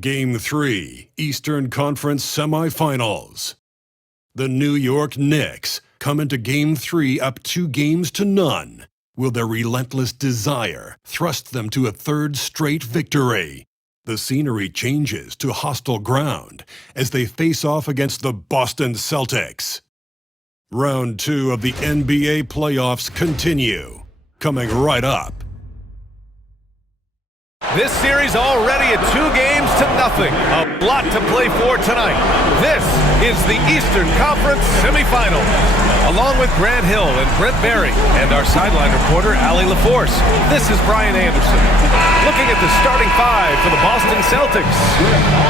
Game 3, Eastern Conference Semifinals. The New York Knicks come into Game 3 up 2-0. Will their relentless desire thrust them to a third straight victory? The scenery changes to hostile ground as they face off against the Boston Celtics. Round 2 of the NBA playoffs continue. Coming right up. This series already at 2-0. A lot to play for tonight. This is the Eastern Conference Semifinals. Along with Grant Hill and Brent Barry and our sideline reporter, Allie LaForce, this is Brian Anderson. Looking at the starting five for the Boston Celtics.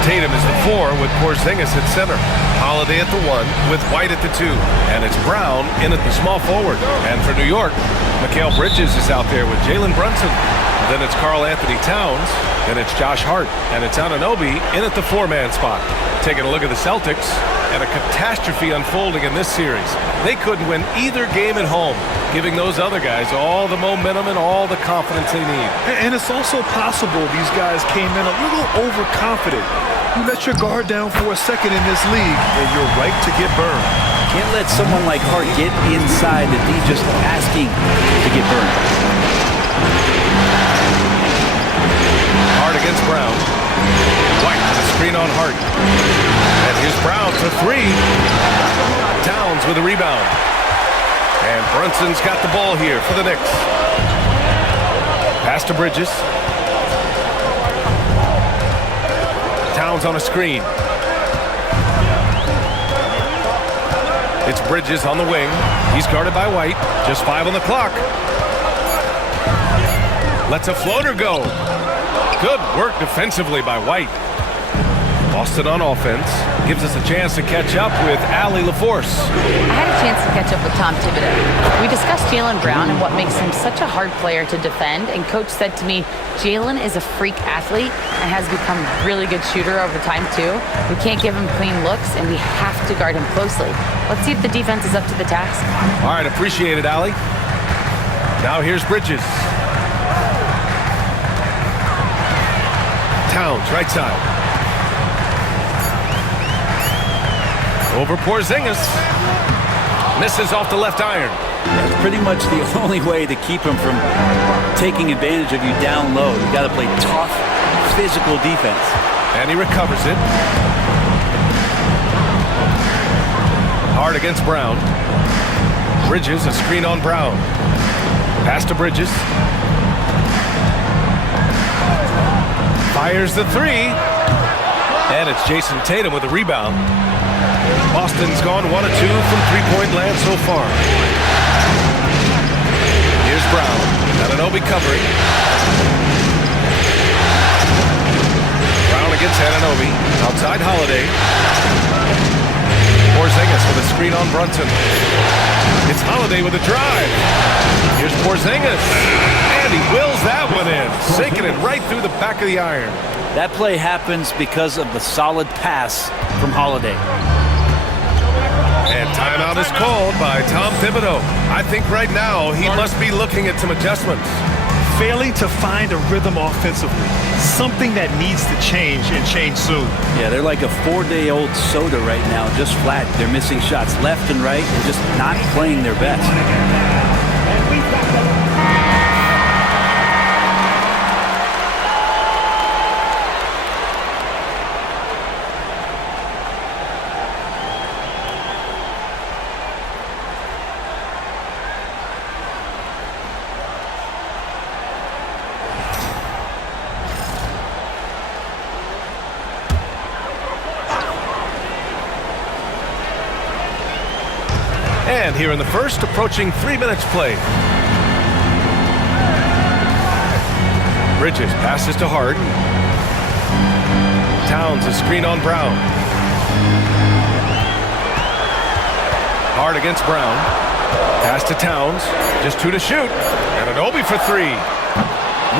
Tatum is the 4 with Porzingis at center. Holiday at the 1 with White at the 2. And it's Brown in at the small forward. And for New York, Mikal Bridges is out there with Jalen Brunson. Then it's Karl Anthony Towns, and it's Josh Hart, and it's Anunoby in at the 4-man spot. Taking a look at the Celtics, and a catastrophe unfolding in this series. They couldn't win either game at home, giving those other guys all the momentum and all the confidence they need. And it's also possible these guys came in a little overconfident. You let your guard down for a second in this league, and you're right to get burned. Can't let someone like Hart get inside and be just asking to get burned. Hart against Brown. White with a screen on Hart. And here's Brown for 3. Towns with a rebound. And Brunson's got the ball here for the Knicks. Pass to Bridges. Towns on a screen. It's Bridges on the wing. He's guarded by White. Just 5 on the clock. Lets a floater go. Good work defensively by White. Boston on offense gives us a chance to catch up with Allie LaForce. I had a chance to catch up with Tom Thibodeau. We discussed Jaylen Brown and what makes him such a hard player to defend, and Coach said to me, Jaylen is a freak athlete and has become a really good shooter over time too. We can't give him clean looks, and we have to guard him closely. Let's see if the defense is up to the task. All right, appreciate it, Allie. Now here's Bridges. Towns, right side. Over Porzingis. Misses off the left iron. That's pretty much the only way to keep him from taking advantage of you down low. You got to play tough, physical defense. And he recovers it. Hard against Brown. Bridges, a screen on Brown. Pass to Bridges. Fires the 3. And it's Jason Tatum with a rebound. Boston's gone 1 of 2 from three-point land so far. Here's Brown. Anunoby covering. Brown against Anunoby. Outside Holiday. Porzingis with a screen on Brunson. It's Holiday with a drive. Here's Porzingis. And he wills that one in. Sinking it right through the back of the iron. That play happens because of the solid pass from Holiday. And timeout is called by Tom Thibodeau. I think right now he must be looking at some adjustments. Failing to find a rhythm offensively. Something that needs to change and change soon. Yeah, they're like a 4-day-old soda right now, just flat. They're missing shots left and right and just not playing their best. And here in the first, approaching 3 minutes play. Bridges passes to Hart. Towns, a screen on Brown. Hart against Brown. Pass to Towns. Just 2 to shoot. And Anunoby for 3.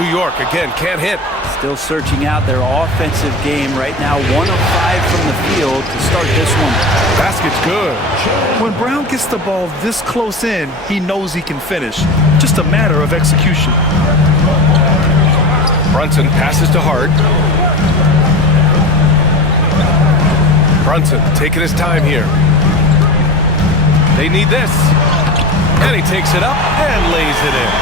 New York, again, can't hit. Still searching out their offensive game right now. 1 of 5 from the field to start this one. Basket's good. When Brown gets the ball this close in, he knows he can finish. Just a matter of execution. Brunson passes to Hart. Brunson taking his time here. They need this. And he takes it up and lays it in.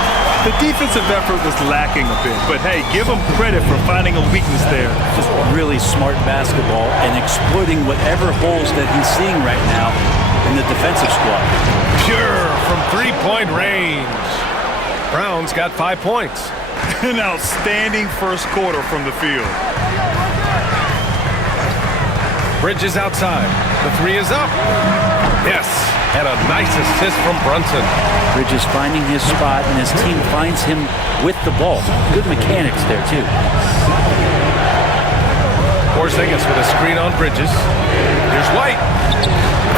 The defensive effort was lacking a bit, but hey, give him credit for finding a weakness there. Just really smart basketball and exploiting whatever holes that he's seeing right now in the defensive squad. Pure from three-point range. Brown's got 5 points. An outstanding first quarter from the field. Bridges outside. The three is up. Yes, and a nice assist from Brunson. Bridges finding his spot, and his team finds him with the ball. Good mechanics there, too. Porzingis with a screen on Bridges. Here's White.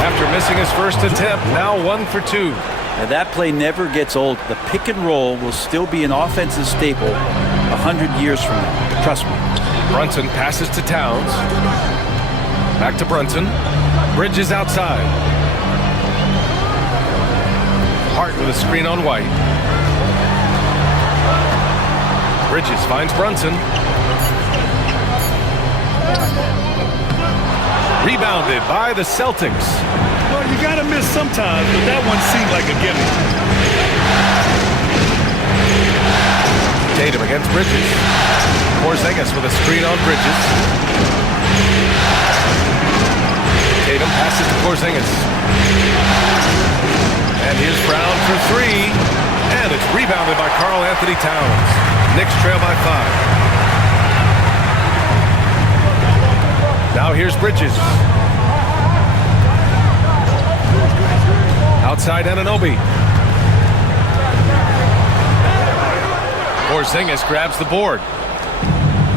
After missing his first attempt, now 1 for 2. Now that play never gets old. The pick and roll will still be an offensive staple 100 years from now. Trust me. Brunson passes to Towns. Back to Brunson. Bridges outside. Hart with a screen on White. Bridges finds Brunson. Rebounded by the Celtics. Well, you gotta miss sometimes, but that one seemed like a gimme. Tatum against Bridges. Porzingis with a screen on Bridges. Tatum passes to Porzingis. And here's Brown for 3. And it's rebounded by Karl-Anthony Towns. Knicks trail by 5. Now here's Bridges. Outside Anunoby. Porzingis grabs the board.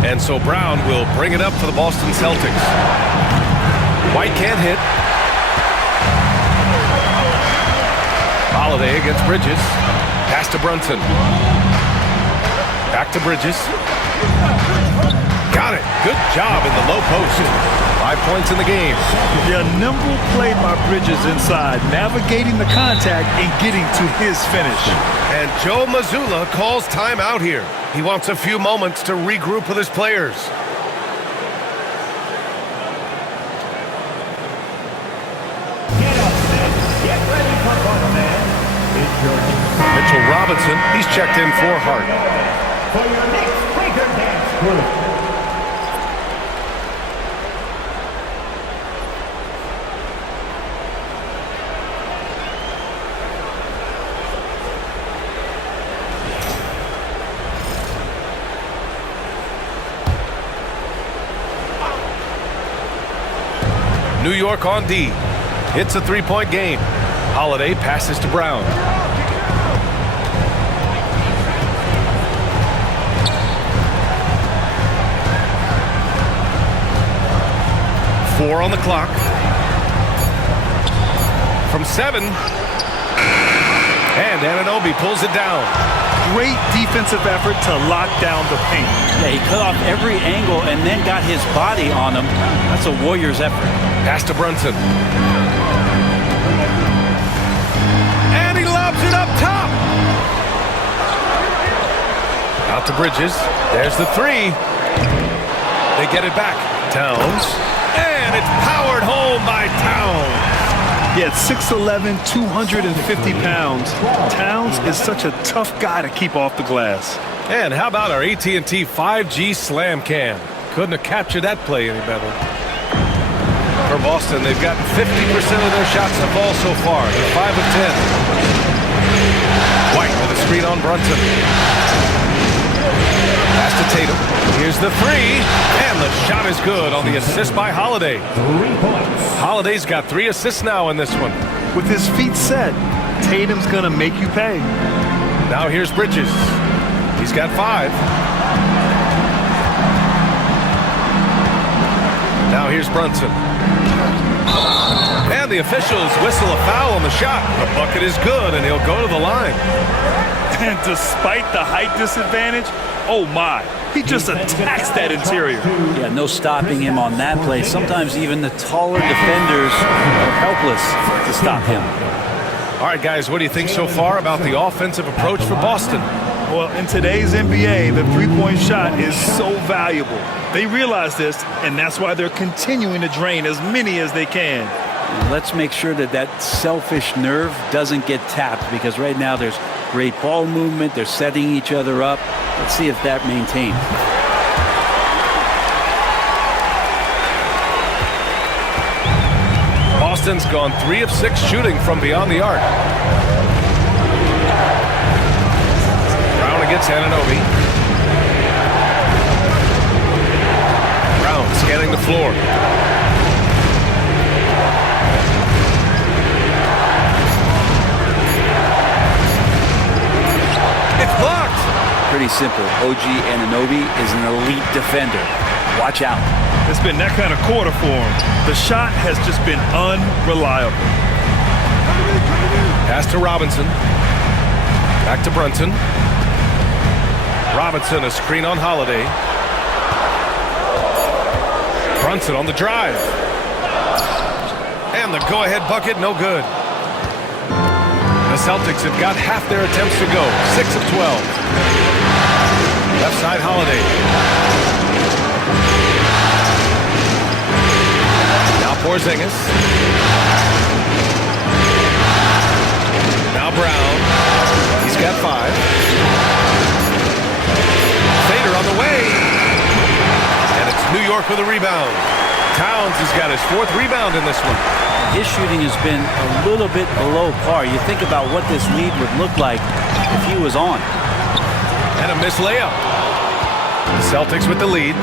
And so Brown will bring it up for the Boston Celtics. White can't hit. Holiday against Bridges. Pass to Brunson. Back to Bridges. Got it. Good job in the low post. 5 points in the game. Yeah, nimble play by Bridges inside, navigating the contact and getting to his finish. And Joe Mazzulla calls timeout here. He wants a few moments to regroup with his players. Mitchell Robinson, he's checked in for Hart. For your next Quaker Dance group. New York on D. It's a three-point game. Holiday passes to Brown. Four on the clock. From 7. And Anunoby pulls it down. Great defensive effort to lock down the paint. Yeah, he cut off every angle and then got his body on him. That's a Warriors effort. Pass to Brunson. And he lobs it up top. Out to Bridges. There's the 3. They get it back. Towns. And it's powered home by Towns. Yeah, 6'11", 250 pounds. Towns is such a tough guy to keep off the glass. And how about our AT&T 5G Slam Cam? Couldn't have captured that play any better. For Boston, they've gotten 50% of their shots to fall so far. They're 5 of 10. White with a screen on Brunson. Pass to Tatum. Here's the 3. And the shot is good on the assist by Holiday. 3 points. Holiday's got 3 assists now in this one. With his feet set, Tatum's going to make you pay. Now here's Bridges. He's got 5. Now here's Brunson. And the officials whistle a foul on the shot. The bucket is good, and he'll go to the line. And despite the height disadvantage, oh my, he just attacks that interior. Yeah, no stopping him on that play. Sometimes even the taller defenders are helpless to stop him. All right, guys, what do you think so far about the offensive approach for Boston? Well, in today's NBA, the three-point shot is so valuable. They realize this, and that's why they're continuing to drain as many as they can. And let's make sure that that selfish nerve doesn't get tapped, because right now there's great ball movement. They're setting each other up. Let's see if that maintains. Boston's gone 3 of 6 shooting from beyond the arc. Brown against Anunoby. Brown scanning the floor. It's blocked. Pretty simple. OG Anunoby is an elite defender. Watch out. It's been that kind of quarter for him. The shot has just been unreliable. Pass to Robinson. Back to Brunson. Robinson, a screen on Holiday. Brunson on the drive. And the go-ahead bucket, no good. The Celtics have got half their attempts to go. 6 of 12. Left side, Holiday. Now Porzingis. Now Brown. He's got 5. Fader on the way. And it's New York with a rebound. Towns has got his 4th rebound in this one. His shooting has been a little bit below par. You think about what this lead would look like if he was on. And a missed layup. The Celtics with the lead.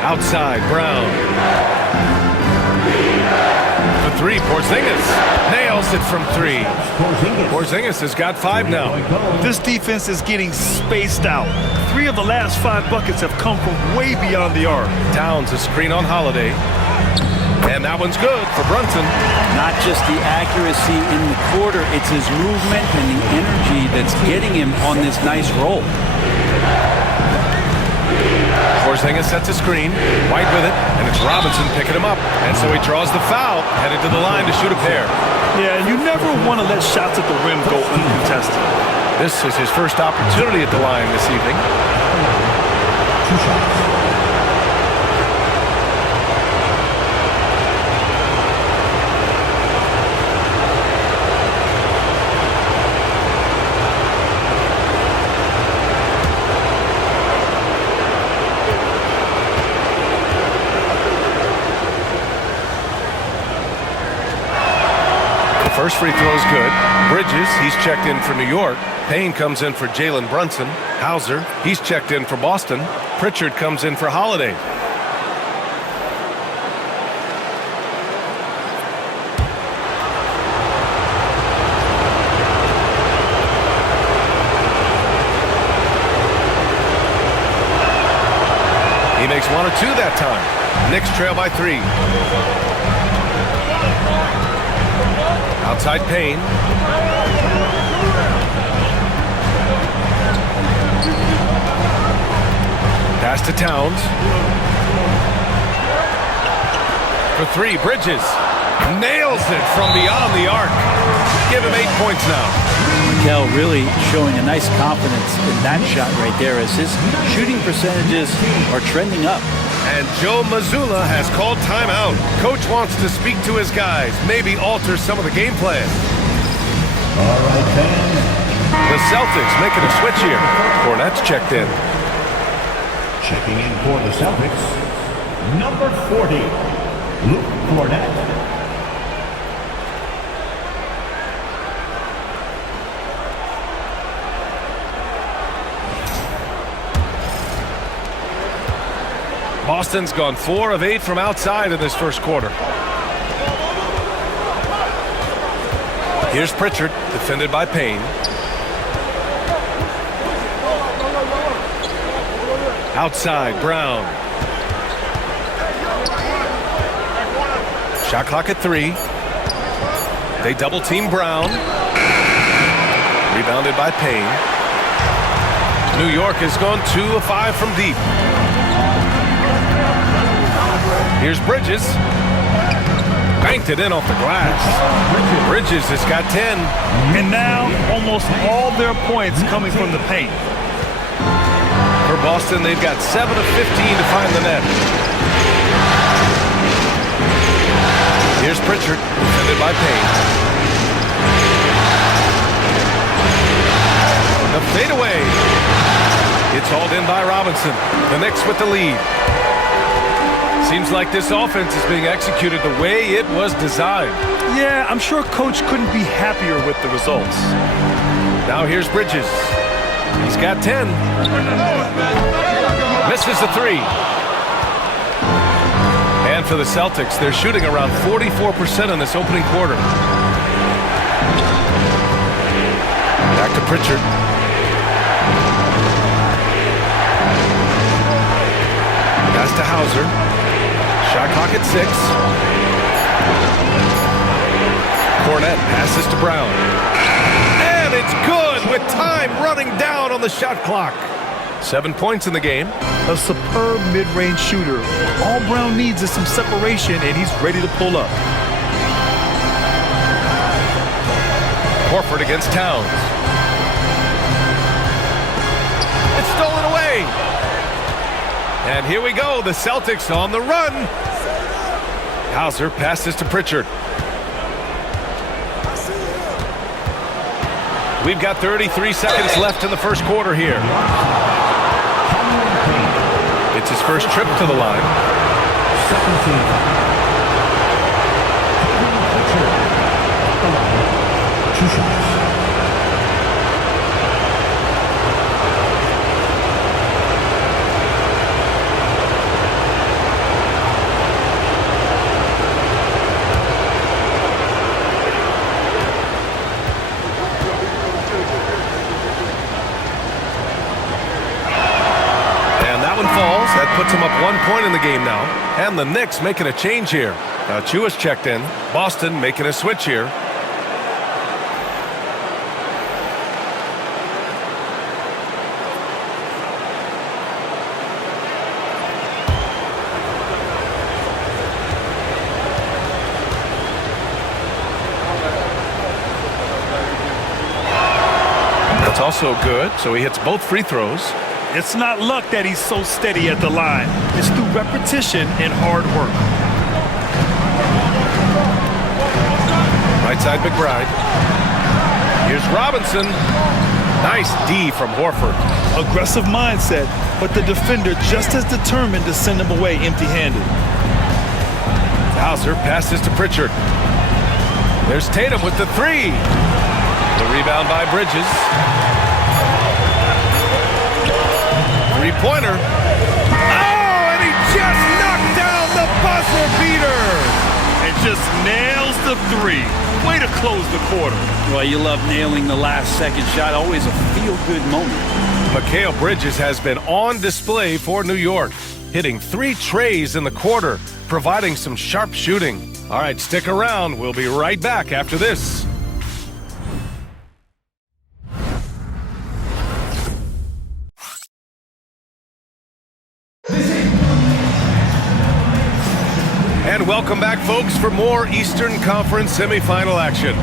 Outside, Brown. For 3, Porzingis. Nails it from 3. Porzingis has got 5 now. This defense is getting spaced out. 3 of the last 5 buckets have come from way beyond the arc. Towns a screen on Holiday. And that one's good for Brunson. Not just the accuracy in the quarter, it's his movement and the energy that's getting him on this nice roll. Porzingis sets a screen. White with it, and it's Robinson picking him up. And so he draws the foul, headed to the line to shoot a pair. Yeah, you never want to let shots at the rim go uncontested. This is his first opportunity at the line this evening. 2 shots. First free throw is good. Bridges, he's checked in for New York. Payne comes in for Jalen Brunson. Hauser, he's checked in for Boston. Pritchard comes in for Holiday. He makes 1 or 2 that time. Knicks trail by 3. Outside Payne. Pass to Towns. For 3, Bridges. Nails it from beyond the arc. Give him 8 points now. Mikel really showing a nice confidence in that shot right there as his shooting percentages are trending up. And Joe Mazzulla has called timeout. Coach wants to speak to his guys, maybe alter some of the game plan. All right, fans. The Celtics making a switch here. Hornets checked in. Checking in for the Celtics, number 40, Luke Cornett. Boston's gone 4 of 8 from outside in this first quarter. Here's Pritchard, defended by Payne. Outside, Brown. Shot clock at 3. They double team Brown. Rebounded by Payne. New York has gone 2 of 5 from deep. Here's Bridges. Banked it in off the glass. Bridges has got 10. And now almost all their points coming from the paint. For Boston, they've got 7 of 15 to find the net. Here's Pritchard, defended by Payne. The fadeaway. It's hauled in by Robinson. The Knicks with the lead. Seems like this offense is being executed the way it was designed. Yeah, I'm sure Coach couldn't be happier with the results. Now here's Bridges. He's got 10. Misses the 3. And for the Celtics, they're shooting around 44% in this opening quarter. Back to Pritchard. Pass to Hauser. Shot clock at 6. Cornette passes to Brown. And it's good with time running down on the shot clock. 7 points in the game. A superb mid-range shooter. All Brown needs is some separation, and he's ready to pull up. Horford against Towns. It's stolen away. And here we go, the Celtics on the run. Hauser passes to Pritchard. We've got 33 seconds left in the first quarter here. It's his first trip to the line. 2 shots. That puts him up 1 point in the game now. And the Knicks making a change here. Now Chua's checked in. Boston making a switch here. That's also good, so he hits both free throws. It's not luck that he's so steady at the line. It's through repetition and hard work. Right side, McBride. Here's Robinson. Nice D from Horford. Aggressive mindset, but the defender just as determined to send him away empty-handed. Hauser passes to Pritchard. There's Tatum with the 3. The rebound by Bridges. Three-pointer. Oh, and he just knocked down the buzzer beater. And just nails the 3. Way to close the quarter. Well, you love nailing the last second shot. Always a feel-good moment. Mikal Bridges has been on display for New York, hitting 3 trays in the quarter, providing some sharp shooting. All right, stick around. We'll be right back after this. And welcome back, folks, for more Eastern Conference semifinal action.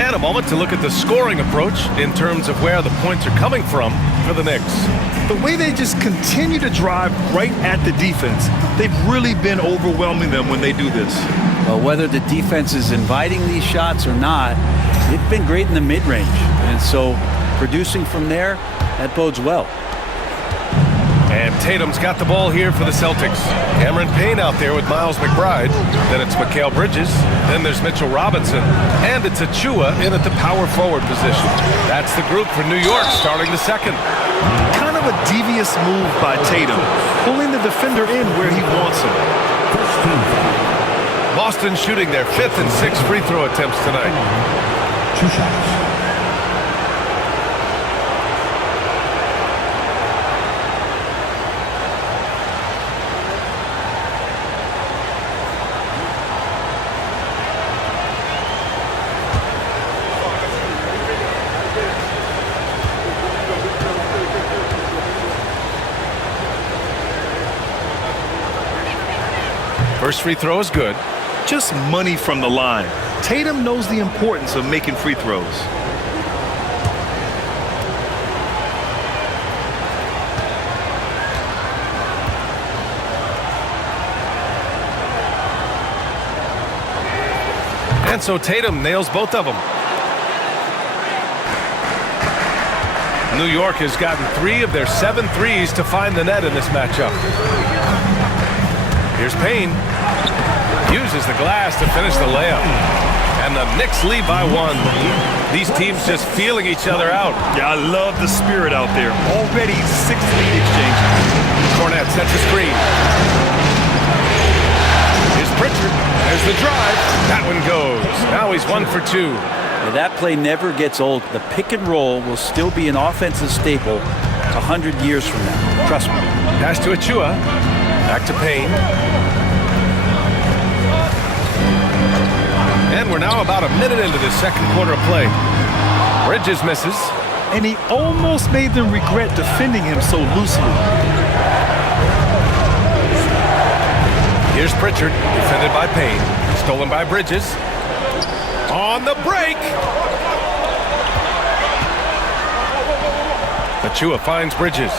And a moment to look at the scoring approach in terms of where the points are coming from for the Knicks. The way they just continue to drive right at the defense, they've really been overwhelming them when they do this. Well, whether the defense is inviting these shots or not, they've been great in the mid-range. And so producing from there, that bodes well. And Tatum's got the ball here for the Celtics. Cameron Payne out there with Miles McBride. Then it's Mikal Bridges. Then there's Mitchell Robinson. And it's Achua in at the power forward position. That's the group for New York starting the second. Kind of a devious move by Tatum, pulling the defender in where he wants him. Boston shooting their 5th and 6th free throw attempts tonight. 2 shots. First free throw is good. Just money from the line. Tatum knows the importance of making free throws. And so Tatum nails both of them. New York has gotten 3 of their 7 threes to find the net in this matchup. Here's Payne. Uses the glass to finish the layup. And the Knicks lead by 1. These teams just feeling each other out. Yeah, I love the spirit out there. Already 6 lead exchanges. Cornet sets a screen. Here's Pritchard. There's the drive. That one goes. Now he's 1 for 2. Now, that play never gets old. The pick and roll will still be an offensive staple 100 years from now. Trust me. Pass to Achua. Back to Payne. And we're now about a minute into the second quarter of play. Bridges misses. And he almost made them regret defending him so loosely. Here's Pritchard, defended by Payne. Stolen by Bridges. On the break. Achua finds Bridges.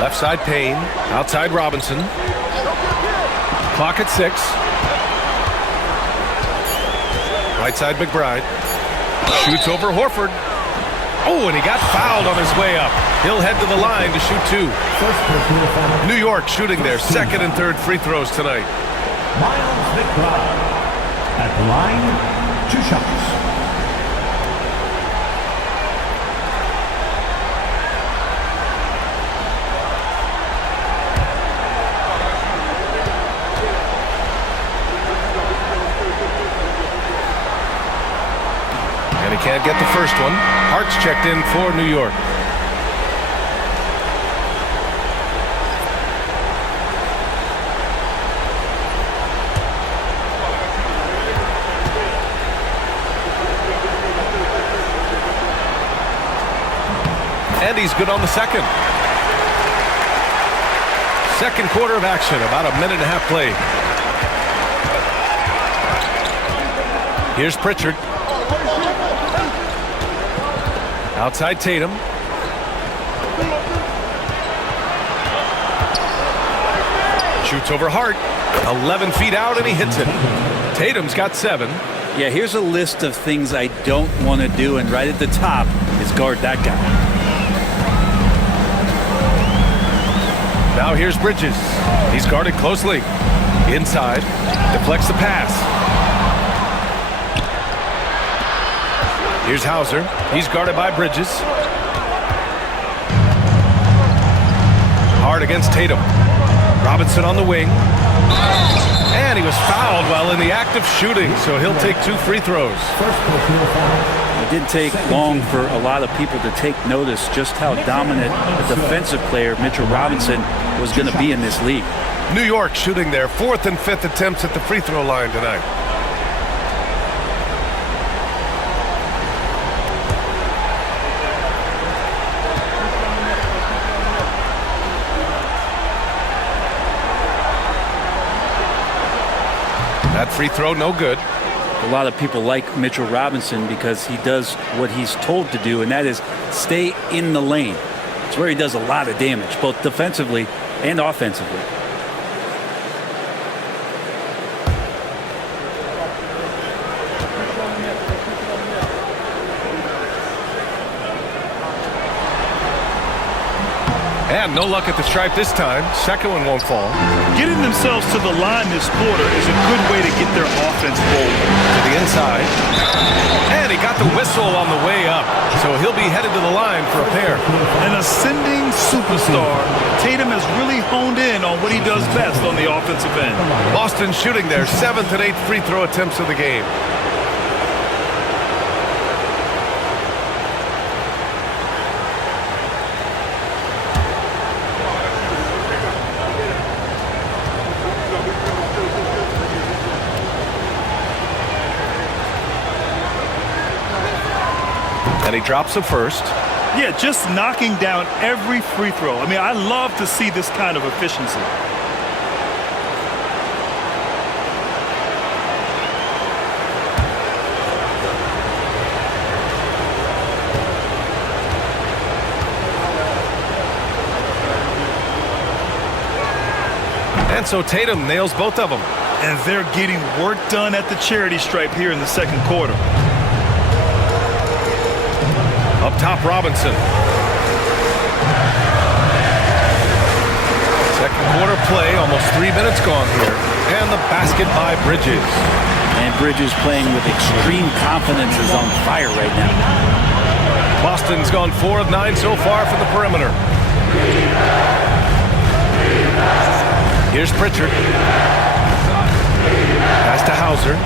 Left side Payne. Outside Robinson. Clock at 6. Right side McBride. Shoots over Horford. Oh, and he got fouled on his way up. He'll head to the line to shoot 2. New York shooting their second and third free throws tonight. Miles McBride at the line, 2 shots. And he can't get the first one. Hart's checked in for New York. And he's good on the second. Second quarter of action, about a minute and a half played. Here's Pritchard. Outside Tatum. Shoots over Hart. 11 feet out and he hits it. Tatum's got 7. Yeah, here's a list of things I don't want to do, and right at the top is guard that guy. Now here's Bridges. He's guarded closely. Inside. Deflects the pass. Here's Hauser. He's guarded by Bridges. Hard against Tatum. Robinson on the wing. And he was fouled while in the act of shooting, so he'll take 2 free throws. It didn't take long for a lot of people to take notice just how dominant a defensive player Mitchell Robinson was going to be in this league. New York shooting their 4th and 5th attempts at the free throw line tonight. That free throw, no good. A lot of people like Mitchell Robinson because he does what he's told to do, and that is stay in the lane. It's where he does a lot of damage, both defensively and offensively. And no luck at the stripe this time. Second one won't fall. Getting themselves to the line this quarter is a good way to get their offense rolling. To the inside. And he got the whistle on the way up. So he'll be headed to the line for a pair. An ascending superstar. Tatum has really honed in on what he does best on the offensive end. Boston shooting their 7th and 8th free throw attempts of the game. And he drops the first. Yeah, just knocking down every free throw. I mean, I love to see this kind of efficiency. And so Tatum nails both of them. And they're getting work done at the charity stripe here in the second quarter. Up top, Robinson. Second quarter play, almost 3 minutes gone here. And the basket by Bridges. And Bridges playing with extreme confidence is on fire right now. Boston's gone 4 of 9 so far from the perimeter. Here's Pritchard. Pass to Hauser.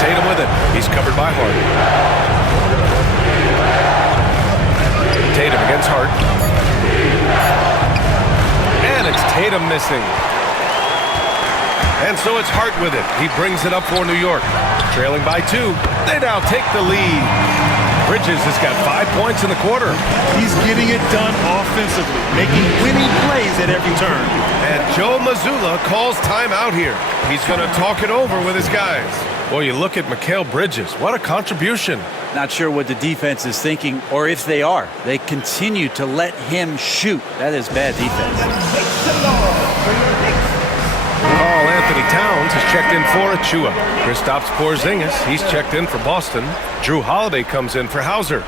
Tatum with it. He's covered by Hart. Tatum against Hart. And it's Tatum missing. And so it's Hart with it. He brings it up for New York. Trailing by 2. They now take the lead. Bridges has got 5 points in the quarter. He's getting it done offensively, making winning plays at every turn. And Joe Mazzulla calls timeout here. He's going to talk it over with his guys. Boy, you look at Mikal Bridges. What a contribution. Not sure what the defense is thinking, or if they are. They continue to let him shoot. That is bad defense. Karl Anthony Towns has checked in for Achua. Kristaps Porzingis, he's checked in for Boston. Drew Holiday comes in for Hauser.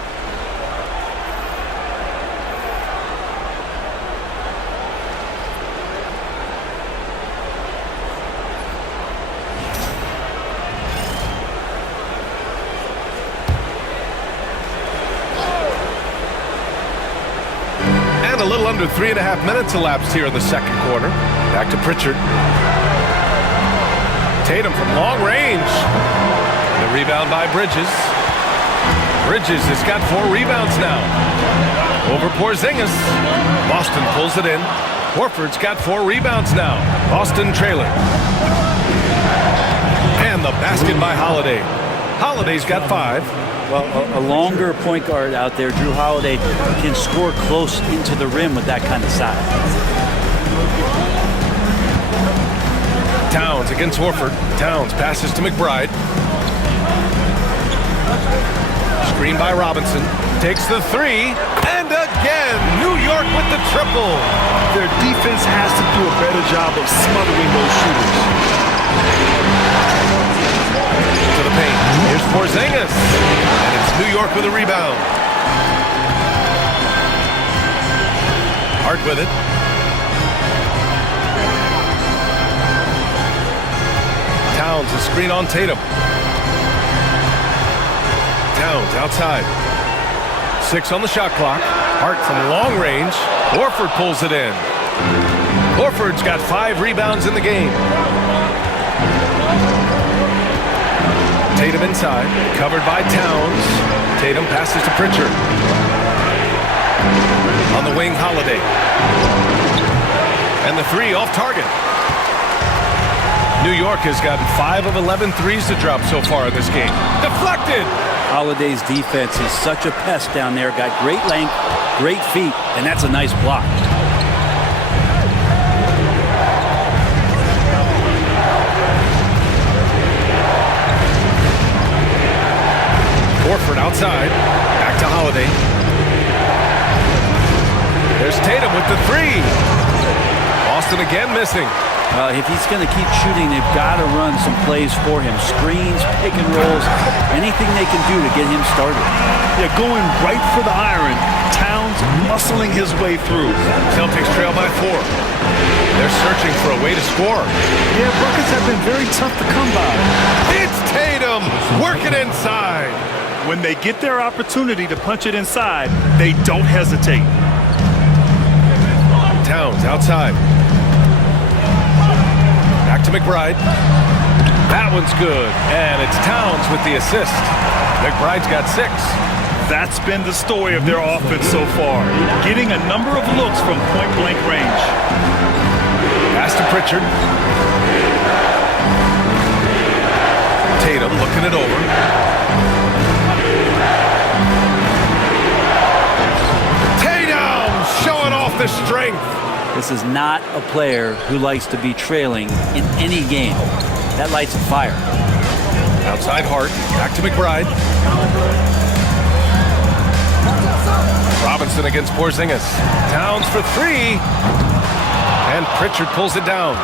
And a little under 3.5 minutes elapsed here in the second quarter. Back to Pritchard. Tatum from long range. The rebound by Bridges. Bridges has got 4 rebounds now. Over Porzingis. Boston pulls it in. Horford's got 4 rebounds now. Boston trailing. And the basket by Holiday. Holiday's got 5. Well, a longer point guard out there, Drew Holiday, can score close into the rim with that kind of size. Towns against Horford. Towns passes to McBride. Screen by Robinson. Takes the 3. And again, New York with the triple. Their defense has to do a better job of smothering those shooters. To the paint. Here's Porzingis. And it's New York with a rebound. Hart with it. Towns, a screen on Tatum. Towns outside. 6 on the shot clock. Hart from long range. Horford pulls it in. Horford's got 5 rebounds in the game. Tatum inside. Covered by Towns. Tatum passes to Pritchard. On the wing, Holiday. And the 3 off target. New York has gotten 5 of 11 threes to drop so far in this game. Deflected! Holiday's defense is such a pest down there. Got great length, great feet, and that's a nice block. Horford outside. Back to Holiday. There's Tatum with the 3. Boston again missing. If he's going to keep shooting, they've got to run some plays for him. Screens, pick and rolls, anything they can do to get him started. They're going right for the iron. Towns muscling his way through. Celtics trail by 4. They're searching for a way to score. Yeah, buckets have been very tough to come by. It's Tatum working inside. When they get their opportunity to punch it inside, they don't hesitate. Towns outside. Back to McBride. That one's good. And it's Towns with the assist. McBride's got 6. That's been the story of their offense so far. Getting a number of looks from point-blank range. Pass to Pritchard. Tatum looking it over. Tatum showing off the strength. This is not a player who likes to be trailing in any game. That lights a fire. Outside Hart. Back to McBride. Robinson against Porzingis. Towns for 3. And Pritchard pulls it down.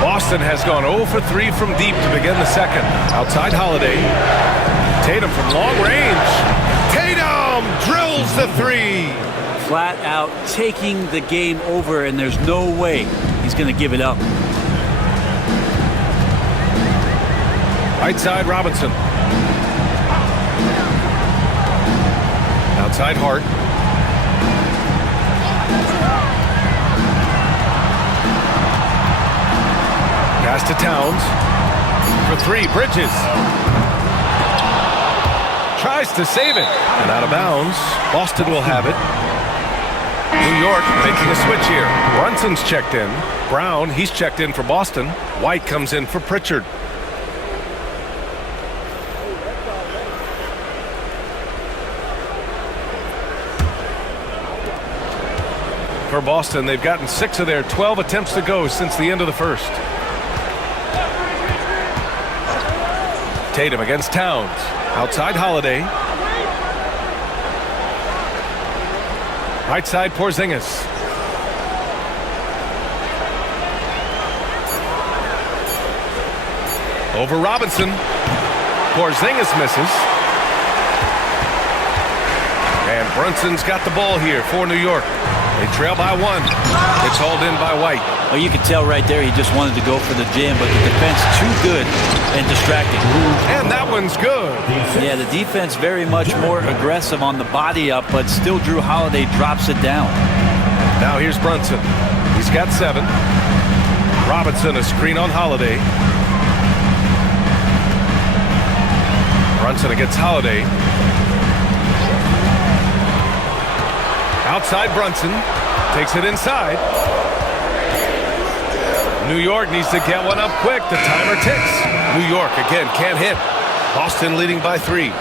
Boston has gone 0 for 3 from deep to begin the second. Outside Holiday. Tatum from long range. Tatum drills the three. Flat out taking the game over, and there's no way he's going to give it up. Right side Robinson. Outside Hart. Pass to Towns. For three, Bridges. Tries to save it. And out of bounds. Boston will have it. New York making a switch here. Brunson's checked in. Brown, he's checked in for Boston. White comes in for Pritchard. For Boston, they've gotten 6 of their 12 attempts to go since the end of the first. Tatum against Towns. Outside Holiday. Right side Porzingis. Over Robinson. Porzingis misses. And Brunson's got the ball here for New York. They trail by 1. It's hauled in by White. Well, you could tell right there he just wanted to go for the jam, but the defense too good and distracting. And that one's good. Yeah, the defense very much more aggressive on the body up, but still Drew Holiday drops it down. Now here's Brunson. He's got 7. Robinson a screen on Holiday. Brunson against Holiday. Outside Brunson. Takes it inside. New York needs to get one up quick. The timer ticks. New York again can't hit. Boston leading by 3.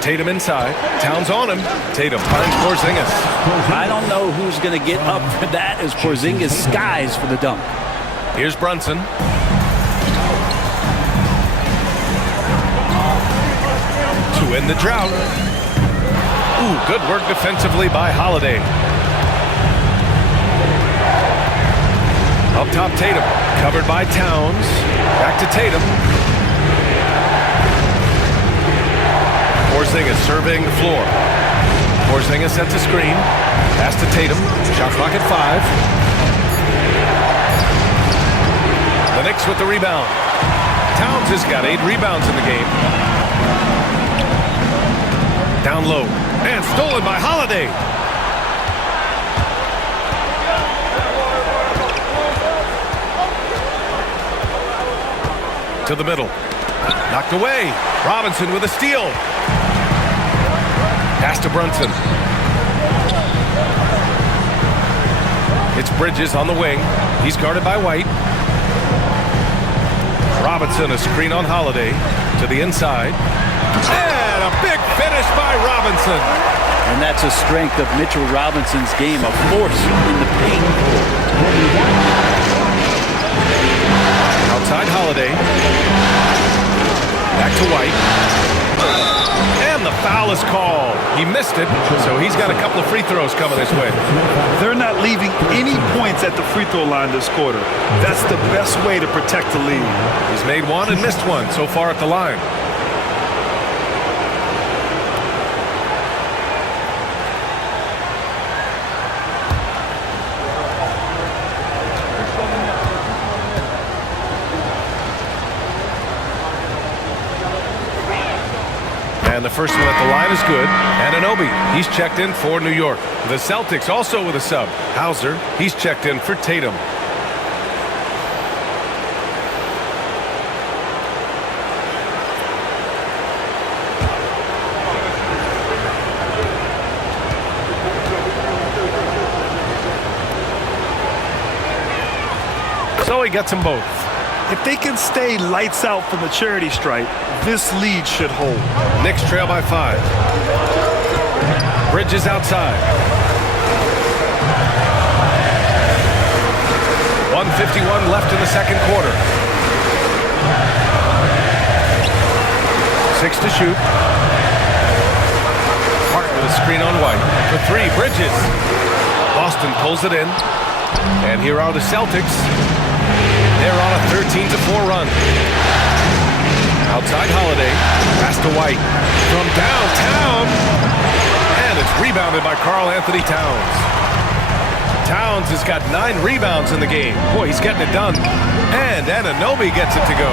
Tatum inside. Towns on him. Tatum finds Porzingis. I don't know who's going to get up for that as Porzingis skies for the dunk. Here's Brunson. To end the drought. Ooh, good work defensively by Holiday. Up top Tatum. Covered by Towns. Back to Tatum. Porzingis surveying the floor. Porzingis sets a screen. Pass to Tatum. Shot clock at 5. The Knicks with the rebound. Towns has got 8 rebounds in the game. Down low. And stolen by Holiday. To the middle. Knocked away. Robinson with a steal. Pass to Brunson. It's Bridges on the wing. He's guarded by White. Robinson a screen on Holiday. To the inside. And a big finish by Robinson. And that's a strength of Mitchell Robinson's game, a force in the paint. Outside Holiday. Back to White. And the foul is called. He missed it, so he's got a couple of free throws coming his way. They're not leaving any points at the free throw line this quarter. That's the best way to protect the lead. He's made 1 and missed 1 so far at the line. And the first one at the line is good. Anunoby, he's checked in for New York. The Celtics also with a sub. Hauser, he's checked in for Tatum. So he gets them both. If they can stay lights out from the charity stripe, this lead should hold. Knicks trail by 5. Bridges outside. 1:51 left in the second quarter. 6 to shoot. Hart with a screen on White. For 3, Bridges. Boston pulls it in. And here are the Celtics. They're on a 13-4 run. Outside Holiday, pass to White. From downtown. And it's rebounded by Karl Anthony Towns. Towns has got 9 rebounds in the game. Boy, he's getting it done. And Anunoby gets it to go.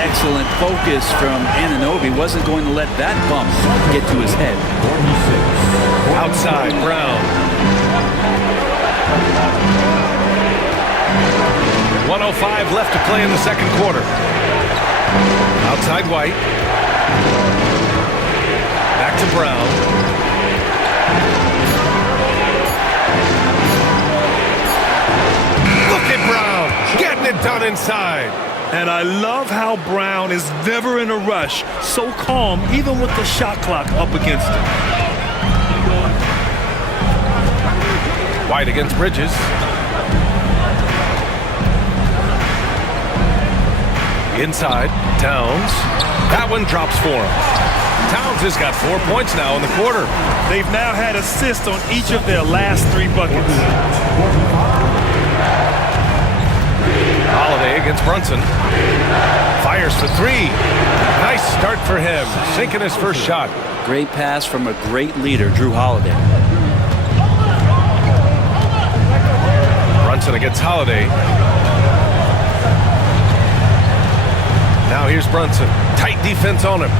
Excellent focus from Anunoby. Wasn't going to let that bump get to his head. Outside, Brown. 1:05 left to play in the second quarter. Outside White. Back to Brown. Look at Brown getting it done inside. And I love how Brown is never in a rush. So calm, even with the shot clock up against him. White against Bridges. Inside, Towns. That one drops for him. Towns has got 4 points now in the quarter. They've now had assists on each of their last 3 buckets. Holiday against Brunson. Fires for 3. Nice start for him. Sinking his first shot. Great pass from a great leader, Drew Holiday. Brunson against Holiday. Now here's Brunson. Tight defense on him.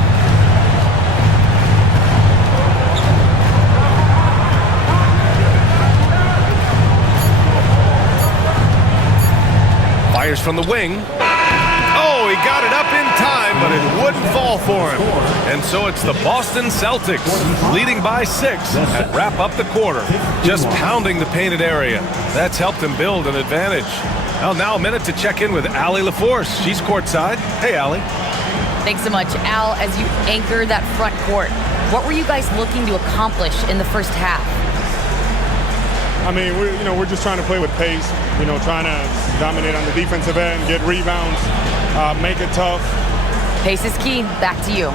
Fires from the wing. Oh, he got it up in time, but it wouldn't fall for him. And so it's the Boston Celtics leading by 6 and wrap up the quarter. Just pounding the painted area. That's helped them build an advantage. Well, now a minute to check in with Allie LaForce. She's courtside. Hey, Allie. Thanks so much, Al. As you anchor that front court, what were you guys looking to accomplish in the first half? I mean, we're just trying to play with pace, trying to dominate on the defensive end, get rebounds, make it tough. Pace is key. Back to you.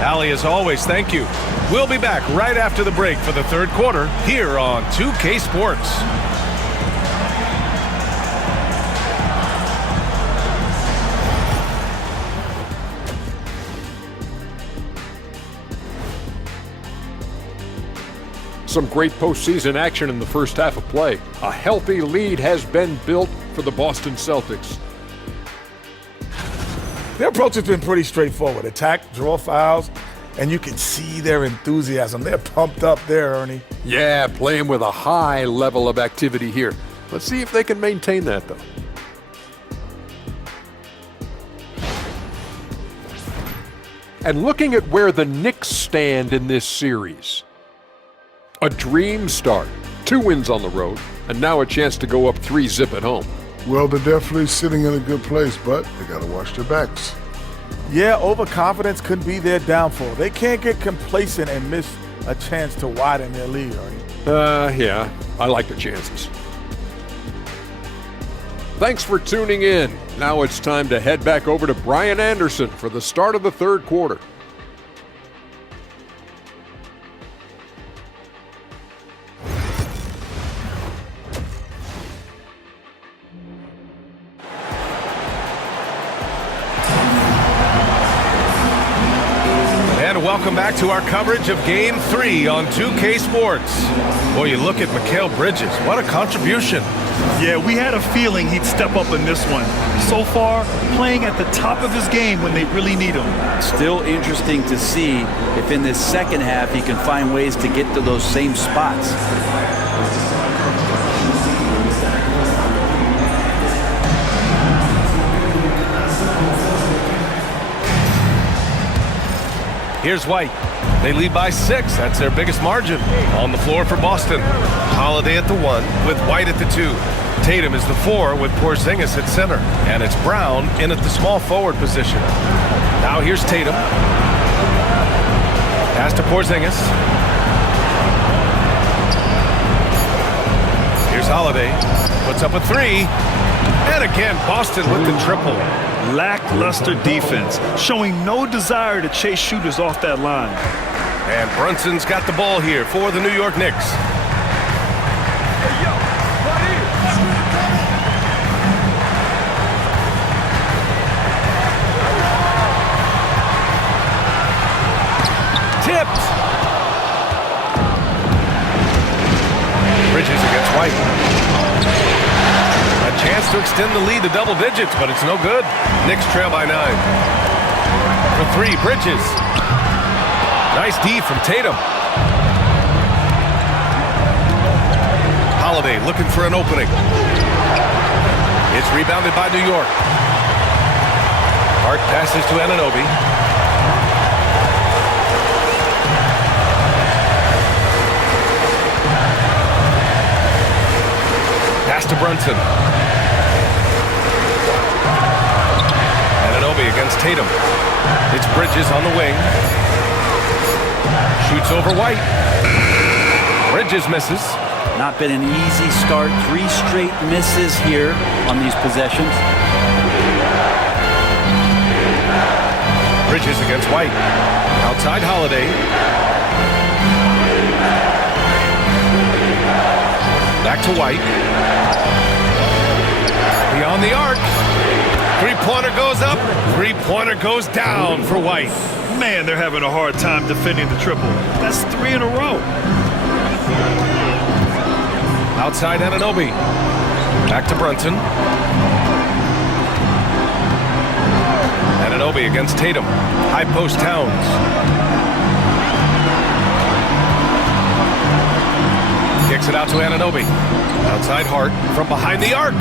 Allie, as always, thank you. We'll be back right after the break for the third quarter here on 2K Sports. Some great postseason action in the first half of play. A healthy lead has been built for the Boston Celtics. Their approach has been pretty straightforward. Attack, draw fouls, and you can see their enthusiasm. They're pumped up there, Ernie. Yeah, playing with a high level of activity here. Let's see if they can maintain that, though. And looking at where the Knicks stand in this series. A dream start. 2 wins on the road, and now a chance to go up 3-0 at home. Well, they're definitely sitting in a good place, but they got to watch their backs. Yeah, overconfidence could be their downfall. They can't get complacent and miss a chance to widen their lead, Ernie. Yeah, I like the chances. Thanks for tuning in. Now it's time to head back over to Brian Anderson for the start of the third quarter. Welcome back to our coverage of Game 3 on 2K Sports. Boy, you look at Mikal Bridges. What a contribution. Yeah, we had a feeling he'd step up in this one. So far, playing at the top of his game when they really need him. Still interesting to see if in this second half he can find ways to get to those same spots. Here's White. They lead by 6. That's their biggest margin. On the floor for Boston. Holiday at the 1 with White at the 2. Tatum is the 4 with Porzingis at center. And it's Brown in at the small forward position. Now here's Tatum. Pass to Porzingis. Here's Holiday. Puts up a 3. And again, Boston with the triple. Lackluster defense, showing no desire to chase shooters off that line. And Brunson's got the ball here for the New York Knicks. Hey, yo, right here. tipped. Bridges against White. A chance to extend the lead to double digits, but it's no good. Knicks trail by 9. For 3, Bridges. Nice D from Tatum. Holiday looking for an opening. It's rebounded by New York. Hart passes to Anunoby. Pass to Brunson. Anunoby against Tatum. It's Bridges on the wing. Shoots over White. Bridges misses. Not been an easy start. 3 straight misses here on these possessions. Bridges against White. Outside Holiday. Back to White. Beyond the arc. Three-pointer goes up. Three-pointer goes down for White. Man, they're having a hard time defending the triple. That's 3 in a row. Outside Anunoby. Back to Brunson. Anunoby against Tatum. High post Towns. Kicks it out to Anunoby. Outside Hart from behind the arc.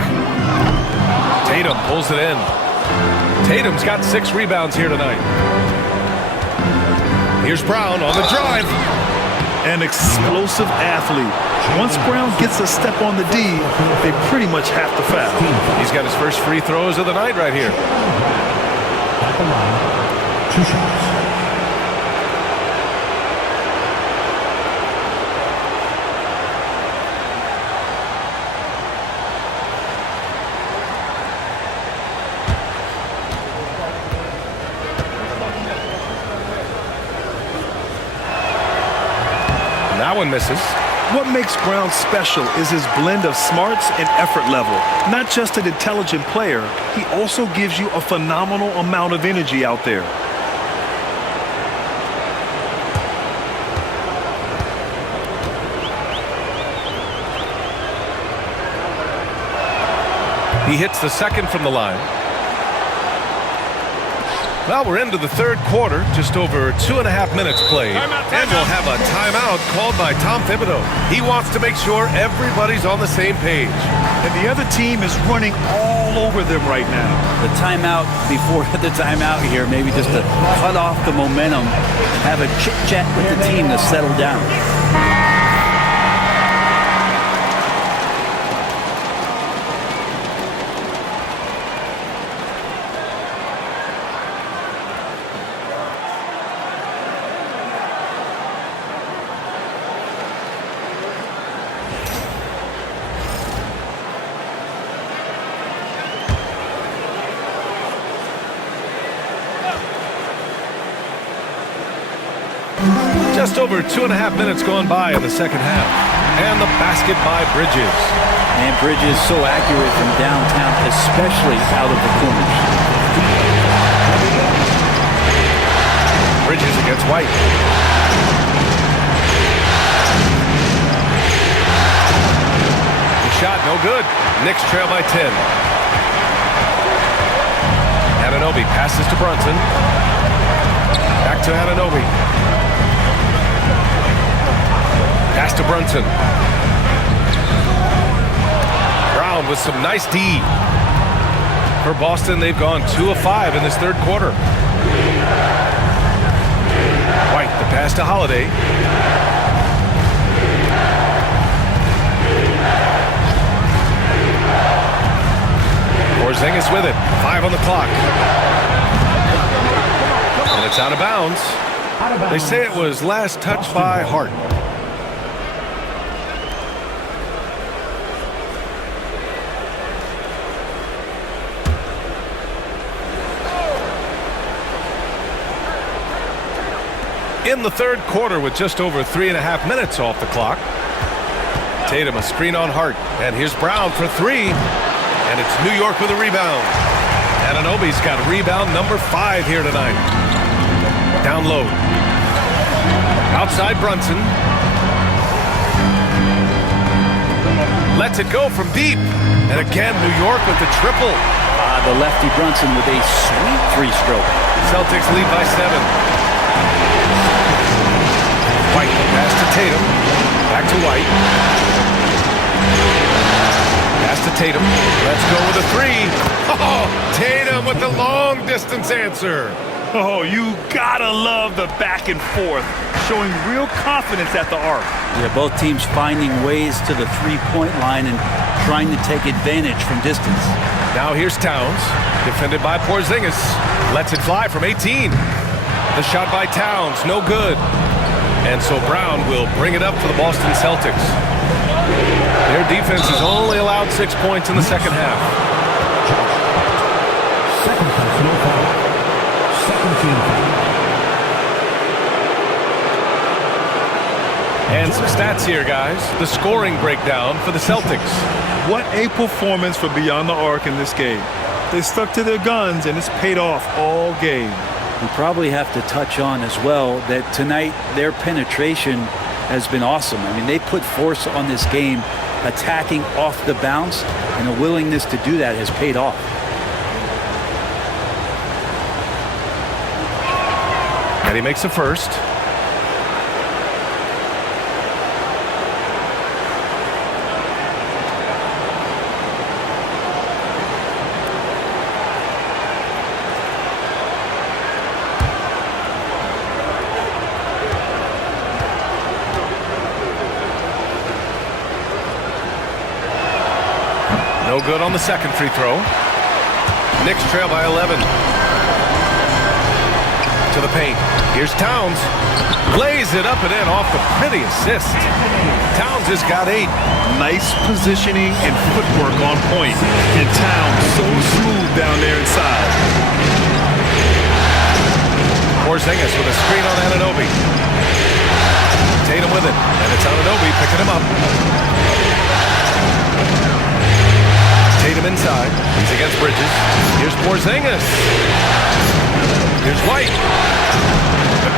Tatum pulls it in. Tatum's got 6 rebounds here tonight. Here's Brown on the drive. An explosive athlete. Once Brown gets a step on the D, they pretty much have to foul. He's got his first free throws of the night right here. At the line, 2 shots. That one misses. What makes Brown special is his blend of smarts and effort level. Not just an intelligent player, he also gives you a phenomenal amount of energy out there. He hits the second from the line. Well, we're into the third quarter, just over 2.5 minutes played. And we'll have a timeout called by Tom Thibodeau. He wants to make sure everybody's on the same page. And the other team is running all over them right now. The timeout before the timeout here, maybe just to cut off the momentum, have a chit-chat with the team to settle down. Just over 2.5 minutes gone by in the second half. And the basket by Bridges. And Bridges so accurate from downtown, especially out of the corners. Bridges against White. The shot no good. Knicks trail by 10. Anunoby passes to Brunson. Back to Anunoby. Pass to Brunson. Brown with some nice D. For Boston, they've gone 2 of 5 in this third quarter. White, the pass to Holiday. Porzingis with it. 5 on the clock. And it's out of bounds. They say it was last touched by Hart. In the third quarter with just over 3.5 minutes off the clock. Tatum a screen on Hart. And here's Brown for 3. And it's New York with a rebound. Anunoby's got rebound number 5 here tonight. Down low. Outside Brunson. Lets it go from deep. And again, New York with the triple. The lefty Brunson with a sweet three-stroke. Celtics lead by 7. White pass to Tatum. Back to White. Pass to Tatum. Let's go with a 3. Oh, Tatum with the long distance answer. Oh, you gotta love the back and forth, showing real confidence at the arc. Yeah, both teams finding ways to the three-point line and trying to take advantage from distance. Now here's Towns, defended by Porzingis. Lets it fly from 18. The shot by Towns, no good. And so Brown will bring it up for the Boston Celtics. Their defense has only allowed 6 points in the second half. Second personal foul. Second team foul. And some stats here, guys. The scoring breakdown for the Celtics. What a performance for Beyond the Arc in this game. They stuck to their guns, and it's paid off all game. We probably have to touch on as well that tonight their penetration has been awesome. I mean, they put force on this game, attacking off the bounce, and the willingness to do that has paid off. And he makes the first. No good on the second free throw. Knicks trail by 11. To the paint. Here's Towns. Lays it up and in off the pretty assist. Towns has got 8. Nice positioning and footwork on point. And Towns so smooth down there inside. Porzingis with a screen on Anunoby. Tatum with it. And it's Anunoby picking him up. Tatum inside. He's against Bridges. Here's Porzingis. Here's White.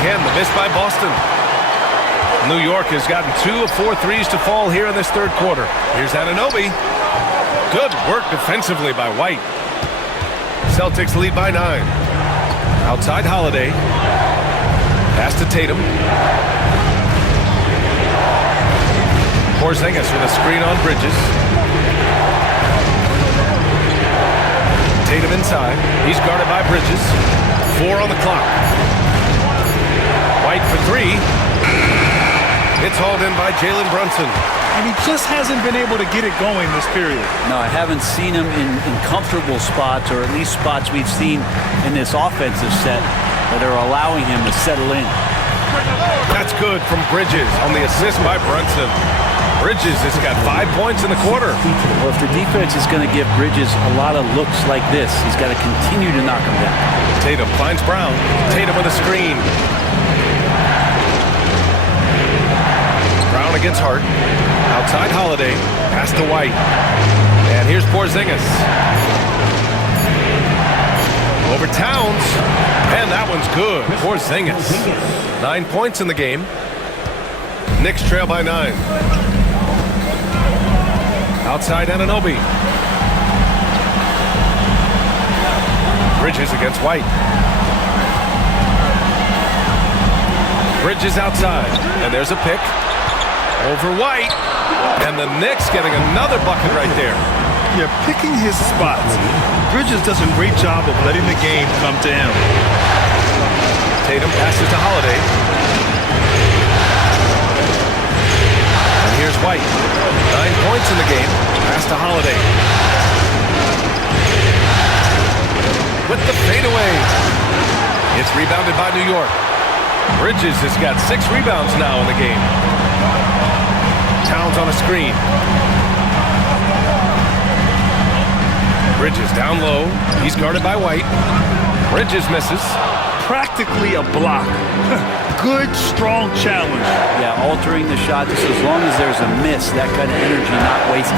Again, the miss by Boston. New York has gotten 2 of 4 threes to fall here in this third quarter. Here's Anunoby. Good work defensively by White. Celtics lead by 9. Outside Holiday. Pass to Tatum. Porzingis with a screen on Bridges. Tatum inside. He's guarded by Bridges. 4 on the clock. White for 3. It's hauled in by Jalen Brunson. And he just hasn't been able to get it going this period. No, I haven't seen him in comfortable spots, or at least spots we've seen in this offensive set that are allowing him to settle in. That's good from Bridges on the assist by Brunson. Bridges has got 5 points in the quarter. Well, if the defense is going to give Bridges a lot of looks like this, he's got to continue to knock him down. Tatum finds Brown. Tatum with a screen. Brown against Hart. Outside Holiday. Pass to White. And here's Porzingis. Over Towns. And that one's good. Porzingis. 9 points in the game. Knicks trail by 9. Outside Anunoby. Bridges against White. Bridges outside. And there's a pick. Over White. And the Knicks getting another bucket right there. Yeah, picking his spots. Bridges does a great job of letting the game come to him. Tatum passes to Holiday. And here's White. 9 points in the game. Pass to Holiday. With the fadeaway. It's rebounded by New York. Bridges has got 6 rebounds now in the game. Towns on a screen. Bridges down low. He's guarded by White. Bridges misses. Practically a block. Good, strong challenge. Yeah, altering the shot just as long as there's a miss, that kind of energy not wasted.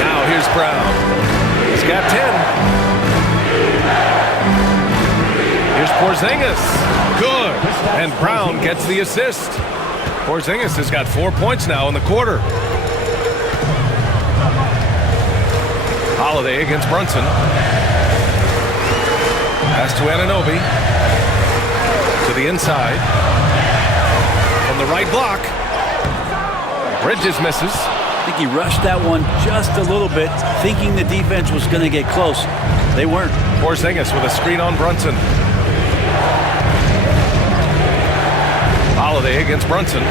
Now here's Brown. He's got 10. Here's Porzingis. Good. And Brown gets the assist. Porzingis has got 4 points now in the quarter. Holiday against Brunson. Pass to Anunoby. To the inside. From the right block. Bridges misses. I think he rushed that one just a little bit, thinking the defense was going to get close. They weren't. Porzingis with a screen on Brunson. Holiday against Brunson.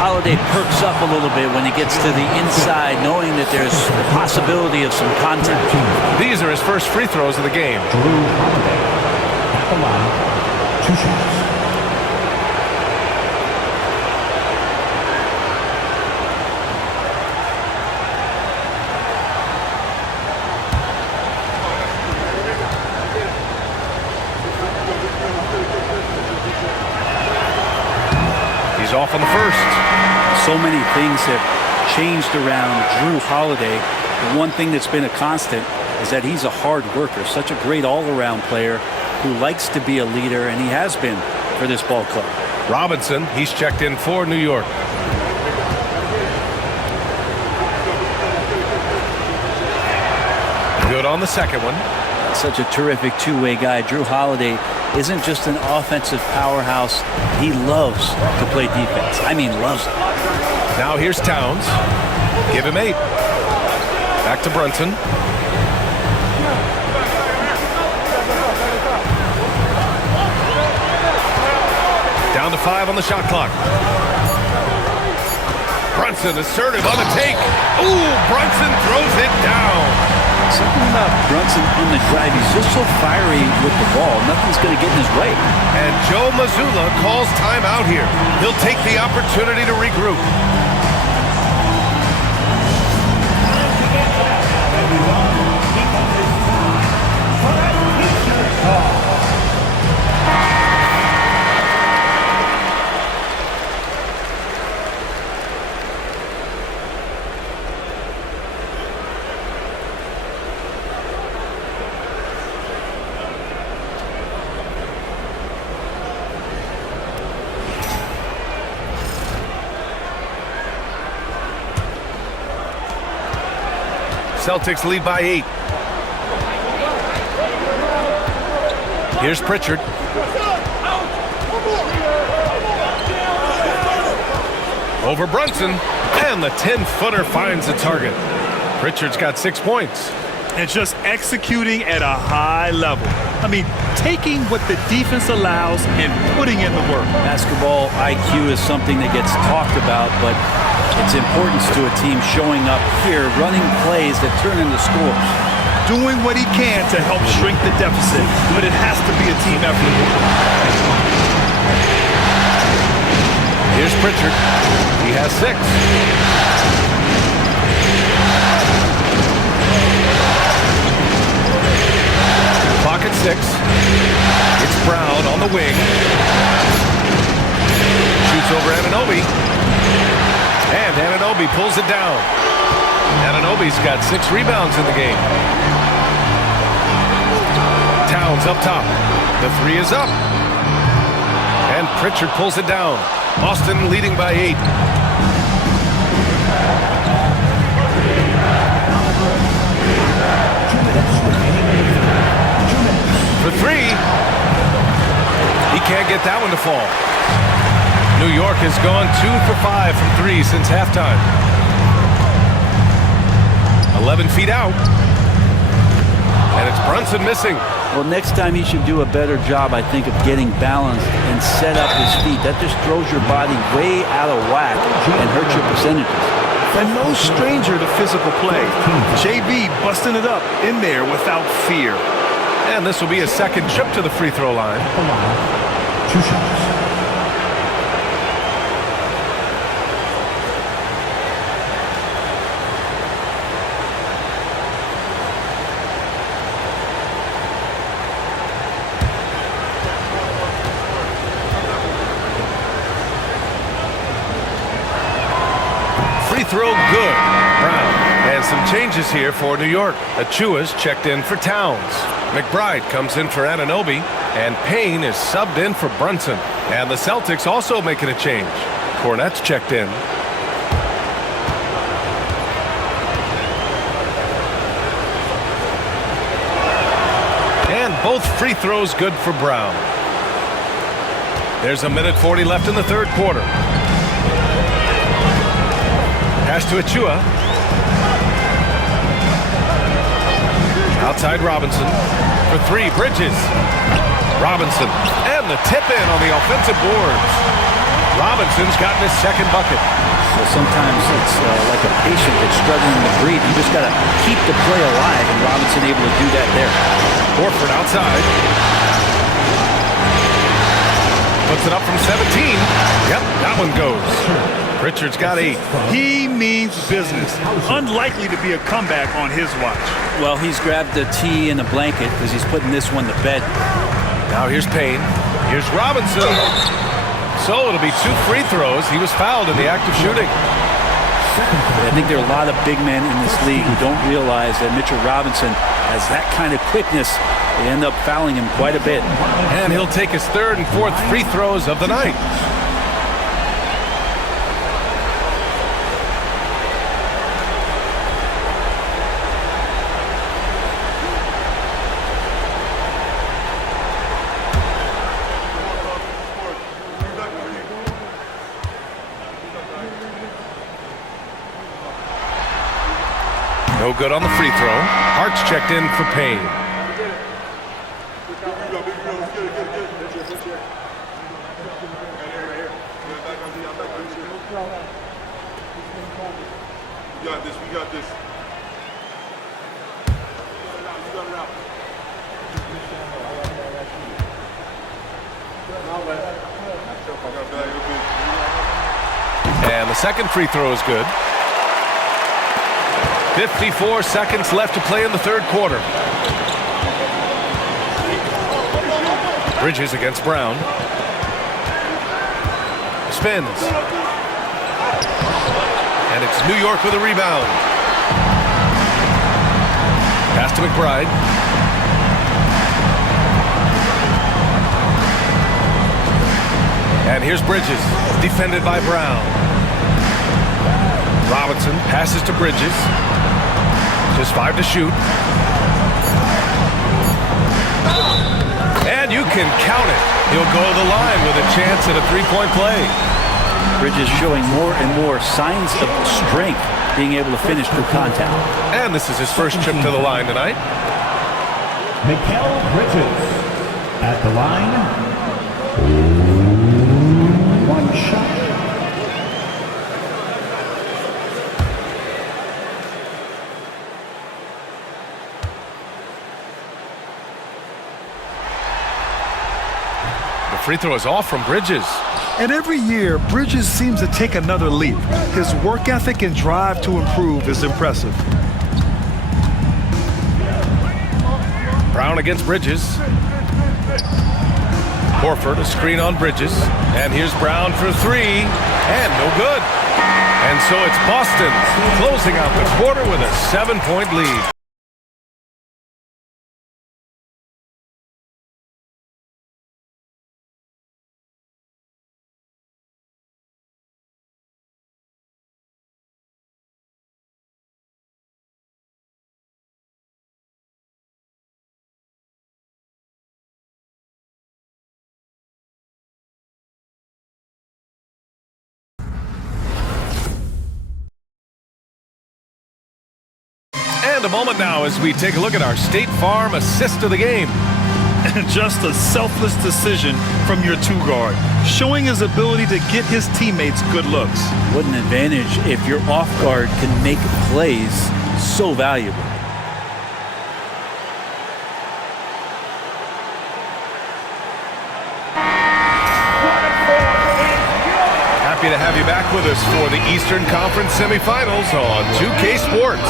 Holiday perks up a little bit when he gets to the inside, knowing that there's the possibility of some contact. These are his first free throws of the game. Drew Holiday at the line. 2 shots. He's off on the first. So many things have changed around Drew Holiday. The one thing that's been a constant is that he's a hard worker, such a great all-around player who likes to be a leader, and he has been for this ball club. Robinson, he's checked in for New York. Good on the second one. Such a terrific two-way guy. Drew Holiday isn't just an offensive powerhouse. He loves to play defense. I mean, loves it. Now here's Towns. Give him 8. Back to Brunson. Down to 5 on the shot clock. Brunson assertive on the take. Ooh, Brunson throws it down. Something about Brunson on the drive. He's just so fiery with the ball. Nothing's going to get in his way. And Joe Mazzulla calls timeout here. He'll take the opportunity to regroup. Celtics lead by 8. Here's Pritchard. Over Brunson, and the 10-footer finds the target. Pritchard's got 6 points. And just executing at a high level. I mean, taking what the defense allows and putting in the work. Basketball IQ is something that gets talked about, but its importance to a team showing up here, running plays that turn into scores. Doing what he can to help shrink the deficit, but it has to be a team effort. Here's Pritchard. He has 6. Clock at 6. It's Brown on the wing. Shoots over Anunoby. And Anunoby pulls it down. Anunoby's got 6 rebounds in the game. Towns up top. The 3 is up. And Pritchard pulls it down. Boston leading by 8. For 3. He can't get that one to fall. New York has gone 2 for 5 from 3 since halftime. 11 feet out. And it's Brunson missing. Well, next time he should do a better job, I think, of getting balanced and set up his feet. That just throws your body way out of whack and hurts your percentages. And no stranger to physical play. JB busting it up in there without fear. And this will be a second trip to the free throw line. At the line. 2 shots. Throw good. Brown. And some changes here for New York. Achua's checked in for Towns. McBride comes in for Anunoby. And Payne is subbed in for Brunson. And the Celtics also making a change. Hornets checked in. And both free throws good for Brown. There's a minute 40 left in the third quarter. Pass to Achua. Outside Robinson. For three, Bridges. Robinson. And the tip in on the offensive boards. Robinson's gotten his second bucket. So sometimes it's like a patient that's struggling to breathe. You just got to keep the play alive, and Robinson able to do that there. Horford outside. Puts it up from 17. Yep, that one goes. Pritchard's got 8. He means business. Unlikely to be a comeback on his watch. Well, he's grabbed the tee and a blanket because he's putting this one to bed. Now here's Payne. Here's Robinson. So it'll be 2 free throws. He was fouled in the act of shooting. I think there are a lot of big men in this league who don't realize that Mitchell Robinson has that kind of quickness. They end up fouling him quite a bit. And he'll take his 3rd and 4th free throws of the night. No good on the free throw. Hart's checked in for Payne. We got this. And the second free throw is good. 54 seconds left to play in the third quarter. Bridges against Brown. Spins. And it's New York with a rebound. Pass to McBride. And here's Bridges, defended by Brown. Robinson passes to Bridges. Just 5 to shoot. And you can count it. He'll go to the line with a chance at a 3-point play. Bridges showing more and more signs of strength, being able to finish through contact. And this is his first trip to the line tonight. Mikal Bridges at the line. 1 shot. The free throw is off from Bridges. And every year, Bridges seems to take another leap. His work ethic and drive to improve is impressive. Brown against Bridges. Horford, a screen on Bridges. And here's Brown for 3. And no good. And so it's Boston closing out the quarter with a 7-point lead. And a moment now as we take a look at our State Farm assist of the game. Just a selfless decision from your 2-guard, showing his ability to get his teammates good looks. What an advantage if your off guard can make plays so valuable. Happy to have you back with us for the Eastern Conference semifinals on 2K Sports.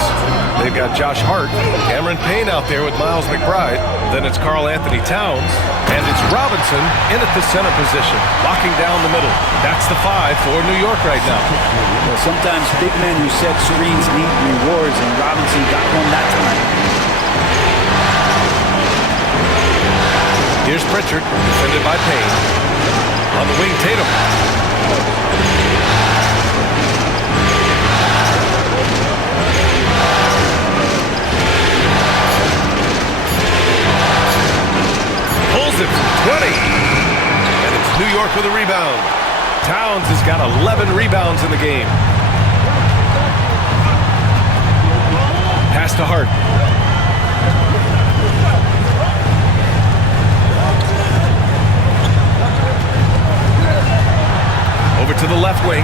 They've got Josh Hart, Cameron Payne out there with Miles McBride. Then it's Karl Anthony Towns, and it's Robinson in at the center position, locking down the middle. That's the 5 for New York right now. Well, sometimes big men who set screens need rewards, and Robinson got one that time. Here's Pritchard, defended by Payne. On the wing, Tatum. Pulls it from 20. And it's New York with a rebound. Towns has got 11 rebounds in the game. Pass to Hart. Over to the left wing.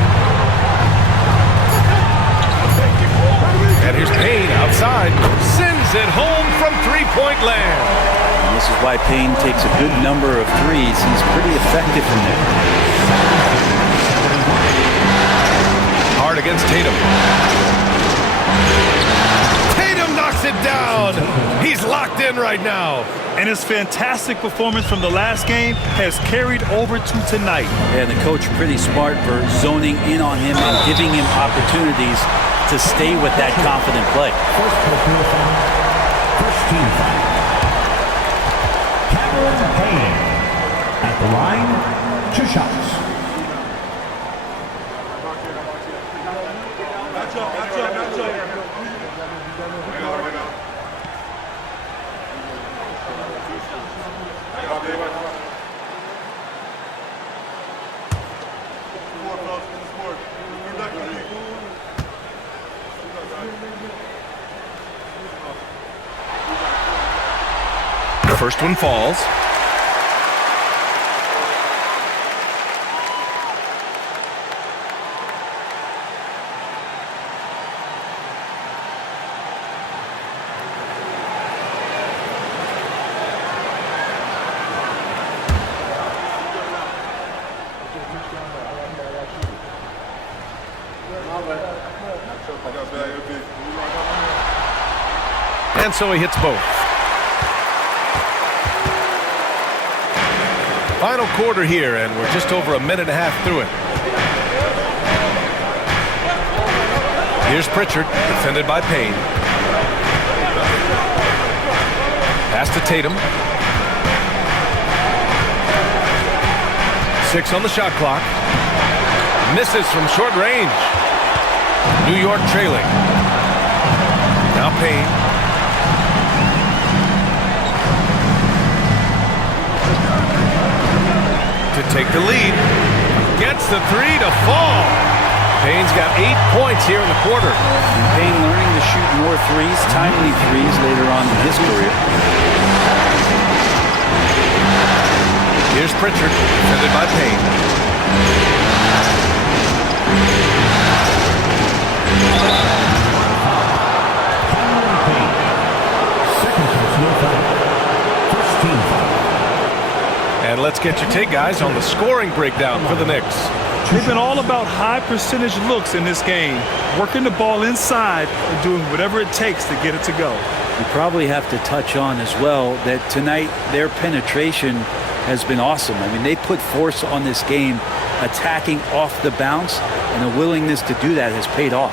And here's Payne outside. Sends it home from three-point land. And this is why Payne takes a good number of threes. He's pretty effective from there. Hard against Tatum. Tatum knocks it down. He's locked in right now. And his fantastic performance from the last game has carried over to tonight. And the coach pretty smart for zoning in on him and giving him opportunities to stay with that confident play. First team foul. Cameron Payne at the line, 2 shots. The first one falls. And so he hits both. Final quarter here, and we're just over a minute and a half through it. Here's Pritchard, defended by Payne. Pass to Tatum. 6 on the shot clock. Misses from short range. New York trailing. Now Payne. To take the lead. Gets the 3 to fall. Payne's got 8 points here in the quarter. And Payne learning to shoot more threes, timely threes later on in his career. Here's Pritchard, defended by Payne. Cameron Payne. Second personal foul. First team foul. And let's get your take, guys, on the scoring breakdown for the Knicks. They've been all about high percentage looks in this game, working the ball inside and doing whatever it takes to get it to go. We probably have to touch on as well that tonight their penetration has been awesome. I mean, they put force on this game, attacking off the bounce, and the willingness to do that has paid off.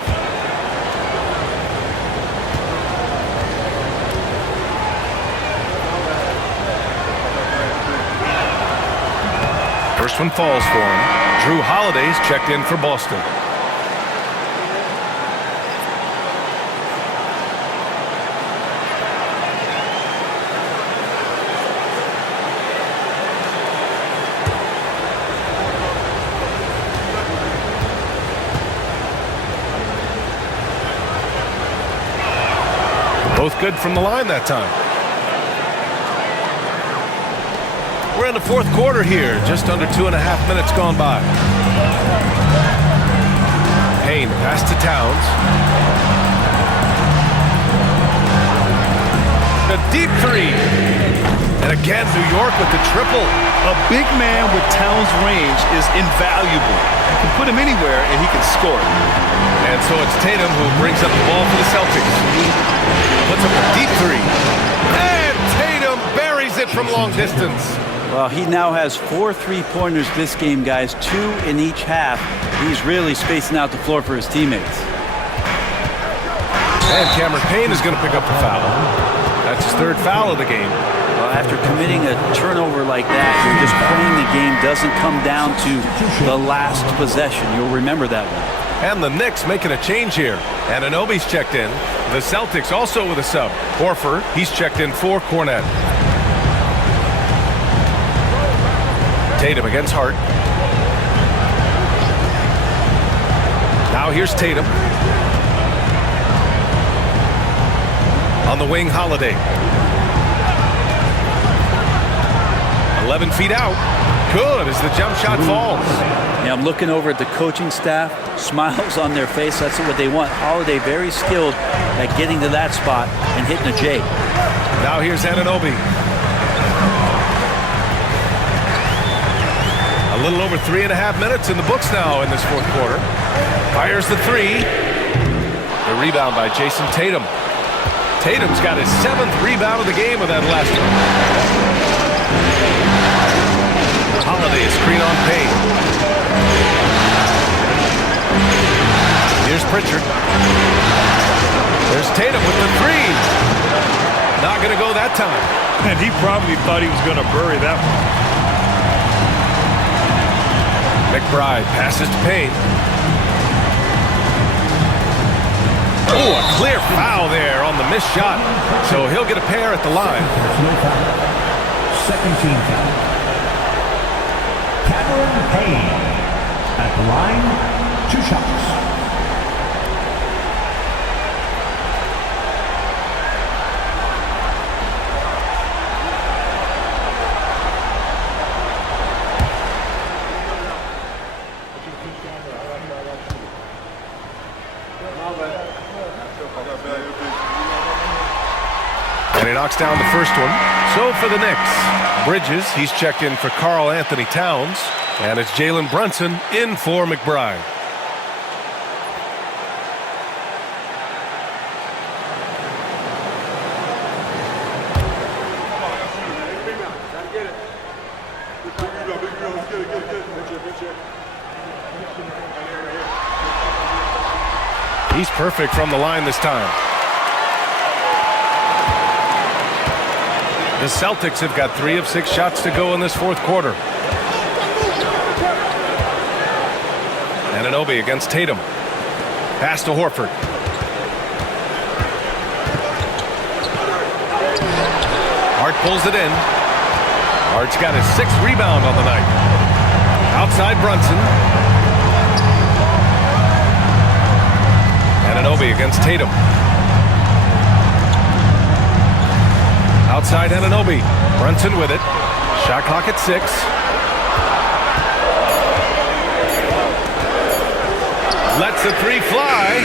First one falls for him. Drew Holiday's checked in for Boston. Both good from the line that time. We're in the fourth quarter here, just under 2.5 minutes gone by. Payne, pass to Towns. A deep 3. And again, New York with the triple. A big man with Towns' range is invaluable. You can put him anywhere and he can score. And so it's Tatum who brings up the ball for the Celtics. Puts up a deep 3. And Tatum buries it from long distance. Well, he now has 4 3-pointers this game, guys, 2 in each half. He's really spacing out the floor for his teammates. And Cameron Payne is going to pick up the foul. That's his 3rd foul of the game. After committing a turnover like that, you're just praying the game doesn't come down to the last possession. You'll remember that one. And the Knicks making a change here. Anunoby's checked in. The Celtics also with a sub. Horford, he's checked in for Cornet. Tatum against Hart. Now here's Tatum. On the wing, Holiday. 11 feet out. Good as the jump shot falls. Yeah, I'm looking over at the coaching staff. Smiles on their face. That's what they want. Holiday very skilled at getting to that spot and hitting a J. Now here's Anunoby. A little over 3.5 minutes in the books now in this fourth quarter. Fires the three. The rebound by Jason Tatum. Tatum's got his 7th rebound of the game with that last one. Holiday screen on Payne. Here's Pritchard. There's Tatum with the three. Not going to go that time. And he probably thought he was going to bury that one. McBride passes to Payne. Oh, a clear foul there on the missed shot. So he'll get a pair at the line. Second team foul. Payne at the line, 2 shots. And he knocks down the first one. So for the Knicks, Bridges, he's checked in for Karl Anthony Towns. And it's Jalen Brunson in for McBride. He's perfect from the line this time. The Celtics have got 3 of 6 shots to go in this fourth quarter. Anunoby against Tatum. Pass to Horford. Hart pulls it in. Hart's got his 6th rebound on the night. Outside Brunson. Anunoby against Tatum. Outside Anunoby. Brunson with it. Shot clock at 6. Lets the three fly.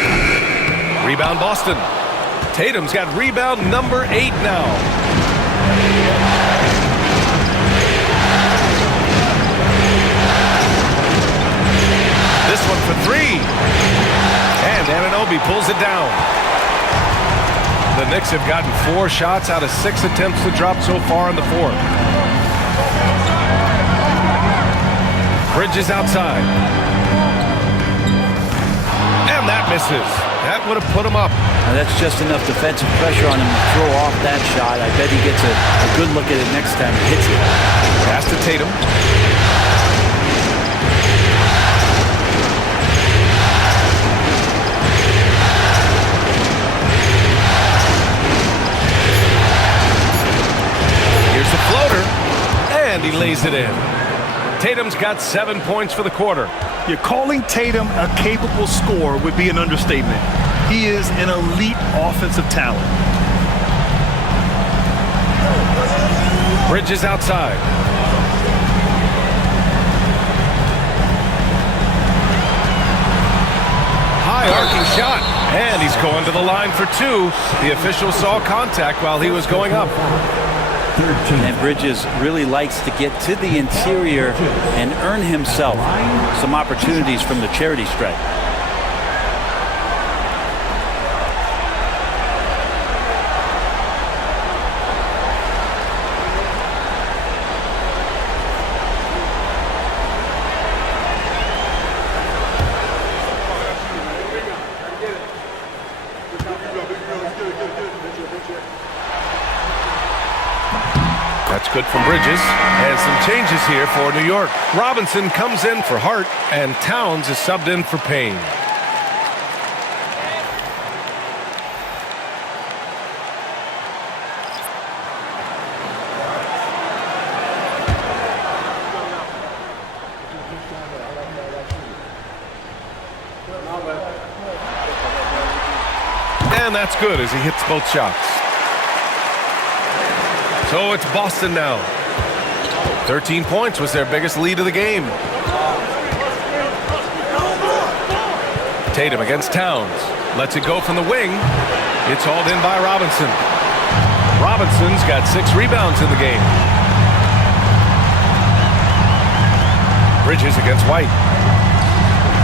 Rebound Boston. Tatum's got rebound number 8 now. This one for 3. And Anunoby pulls it down. The Knicks have gotten 4 shots out of 6 attempts to drop so far in the fourth. Bridges outside. And that misses. That would have put him up. Now that's just enough defensive pressure on him to throw off that shot. I bet he gets a good look at it next time he hits it. Pass to Tatum. Here's the floater. And he lays it in. Tatum's got 7 points for the quarter. You're calling Tatum a capable scorer would be an understatement. He is an elite offensive talent. Bridges outside. High arcing shot. And he's going to the line for 2. The official saw contact while he was going up. And Bridges really likes to get to the interior and earn himself some opportunities from the charity stripe. Good from Bridges. And some changes here for New York. Robinson comes in for Hart, and Towns is subbed in for Payne. And that's good as he hits both shots. So it's Boston now. 13 points was their biggest lead of the game. Tatum against Towns. Lets it go from the wing. It's hauled in by Robinson. Robinson's got 6 rebounds in the game. Bridges against White.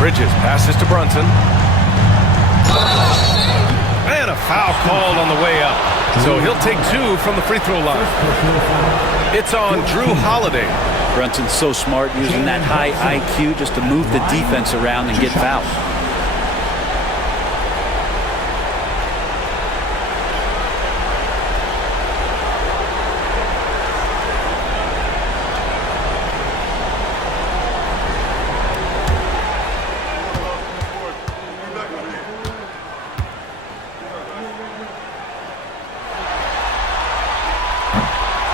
Bridges passes to Brunson. And a foul called on the way up. So he'll take 2 from the free throw line. It's on Drew Holiday. Brunson's so smart using that high IQ just to move the defense around and get fouled.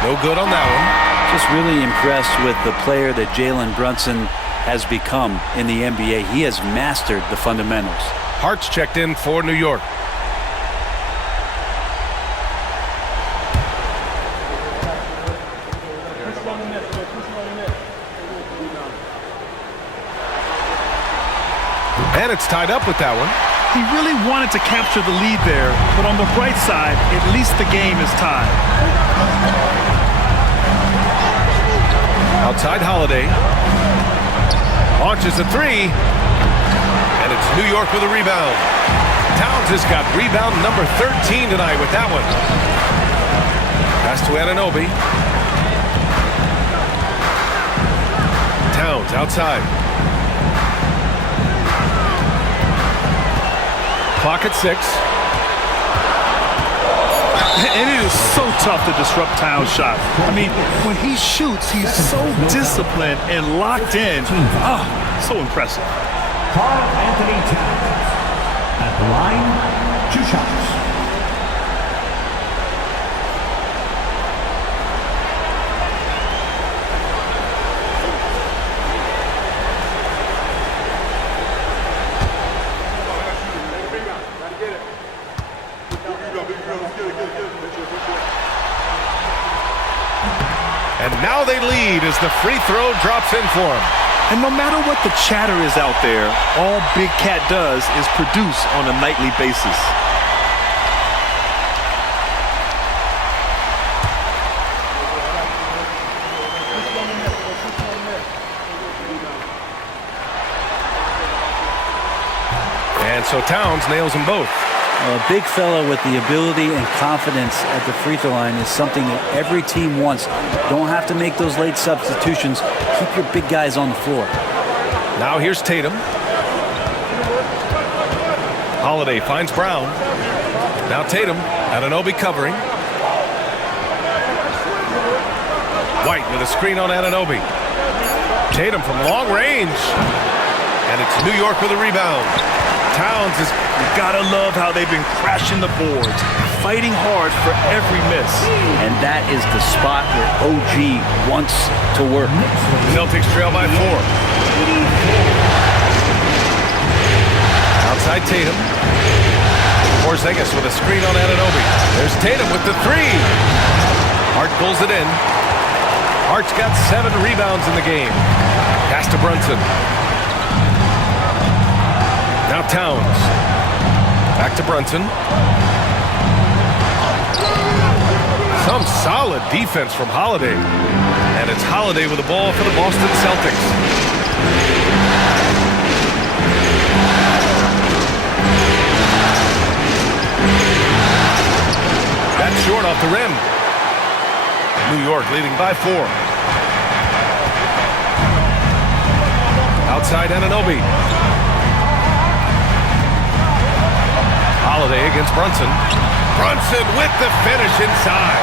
No good on that one. Just really impressed with the player that Jalen Brunson has become in the NBA. He has mastered the fundamentals. Hart's checked in for New York. And it's tied up with that one. He really wanted to capture the lead there, but on the bright side, at least the game is tied. Outside Holiday. Launches a 3. And it's New York with a rebound. Towns has got rebound number 13 tonight with that one. Pass to Anunoby. Towns outside. Clock at 6. And it is so tough to disrupt Towns' shot. I mean, when he shoots, he's so disciplined and locked in. So impressive. Karl Anthony Towns at the line, 2 shots. And now they lead as the free throw drops in for him. And no matter what the chatter is out there, all Big Cat does is produce on a nightly basis. And so Towns nails them both. A big fella with the ability and confidence at the free throw line is something that every team wants. Don't have to make those late substitutions. Keep your big guys on the floor. Now here's Tatum. Holiday finds Brown. Now Tatum. Anunoby covering. White with a screen on Anunoby. Tatum from long range. And it's New York with a rebound. Towns is... You gotta love how they've been crashing the boards, fighting hard for every miss. And that is the spot where OG wants to work. Celtics trail by 4. Outside Tatum. Porzingis with a screen on Anunoby. There's Tatum with the 3. Hart pulls it in. Hart's got 7 rebounds in the game. Pass to Brunson. Now Towns. Back to Brunson. Some solid defense from Holiday. And it's Holiday with the ball for the Boston Celtics. That's short off the rim. New York leading by 4. Outside Anunoby. Holiday against Brunson. Brunson with the finish inside.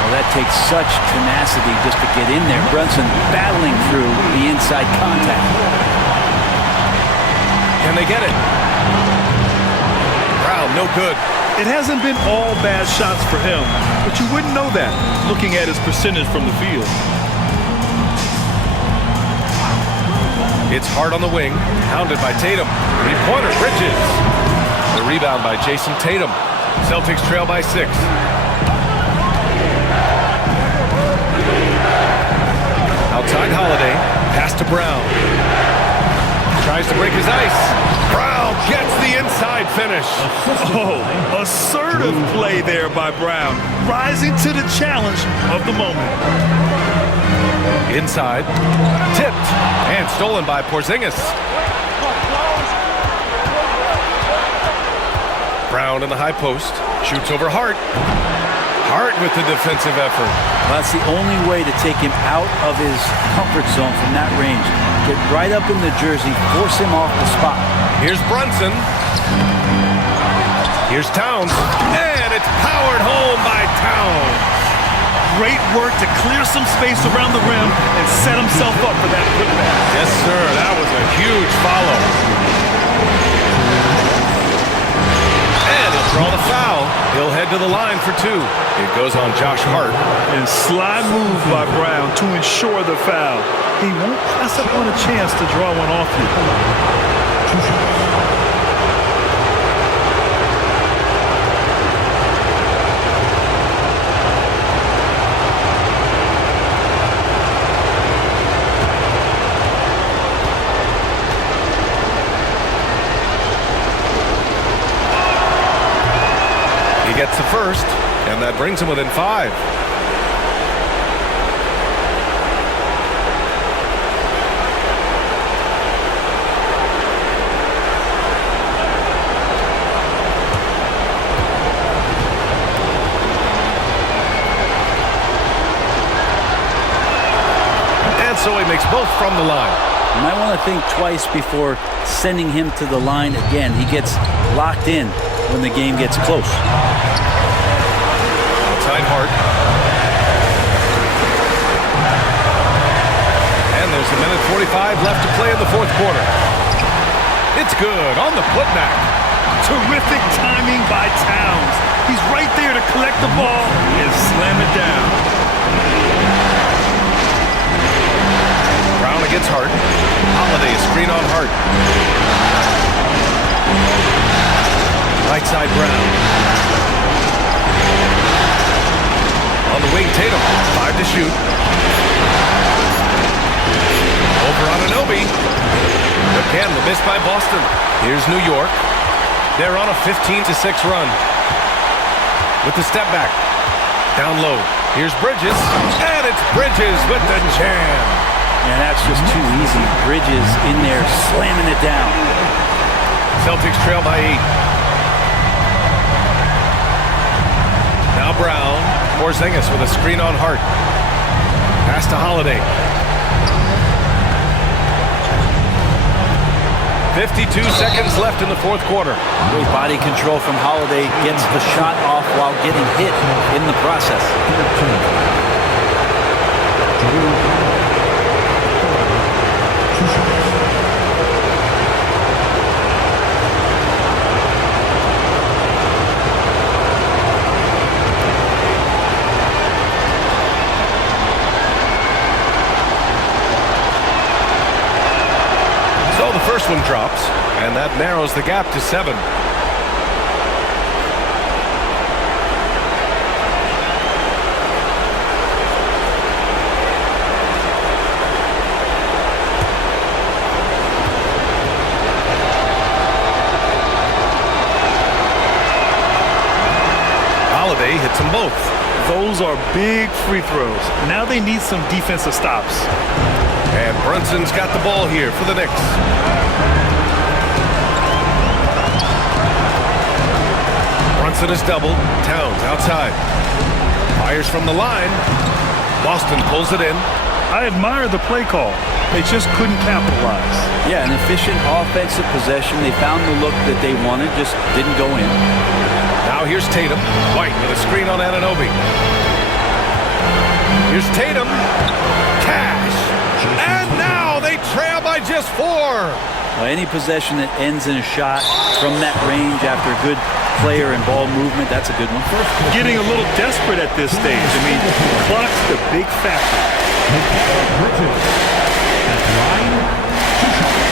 Well, that takes such tenacity just to get in there. Brunson battling through the inside contact. Can they get it? Brown, no good. It hasn't been all bad shots for him, but you wouldn't know that looking at his percentage from the field. It's hard on the wing, hounded by Tatum. Three-pointer, Bridges. The rebound by Jason Tatum. Celtics trail by 6. Outside Holiday, pass to Brown. Tries to break his ice. Brown gets the inside finish. Oh, assertive play there by Brown, rising to the challenge of the moment. Inside, tipped, and stolen by Porzingis. Brown in the high post, shoots over Hart. Hart with the defensive effort. Well, that's the only way to take him out of his comfort zone from that range. Get right up in the jersey, force him off the spot. Here's Brunson. Here's Towns. And it's powered home by Towns. Great work to clear some space around the rim and set himself up for that putback. Yes, sir. That was a huge follow. And he'll draw the foul. He'll head to the line for 2. It goes on Josh Hart. And sly move by Brown to ensure the foul. He won't pass up on a chance to draw one off you. He gets the first, and that brings him within 5. And so he makes both from the line. You might want to think twice before sending him to the line again. He gets locked in when the game gets close. Outside Hart. And there's a minute 45 left to play in the 4th quarter. It's good on the putback. Terrific timing by Towns. He's right there to collect the ball and slam it down. Brown against Hart. Holiday screen on Hart. Right side Brown. On the wing, Tatum. 5 to shoot. Over on Anunoby. Again, the miss by Boston. Here's New York. They're on a 15-6 run. With the step back. Down low. Here's Bridges. And it's Bridges with the jam. And that's just too easy. Bridges in there slamming it down. Celtics trail by 8. Now Brown. Porzingis with a screen on Hart. Pass to Holiday. 52 seconds left in the 4th quarter. Great body control from Holiday. Gets the shot off while getting hit in the process. So the first one drops, and that narrows the gap to 7. Holiday hits them both. Those are big free throws. Now they need some defensive stops. And Brunson's got the ball here for the Knicks. Brunson is doubled. Towns outside. Fires from the line. Boston pulls it in. I admire the play call. They just couldn't capitalize. Yeah, an efficient offensive possession. They found the look that they wanted, just didn't go in. Now here's Tatum. White with a screen on Anunoby. Here's Tatum. Cash. And now they trail by just 4. Any possession that ends in a shot from that range after a good player and ball movement, that's a good one. Getting a little desperate at this stage. I mean, clock's the big factor. At the line, 2 shots.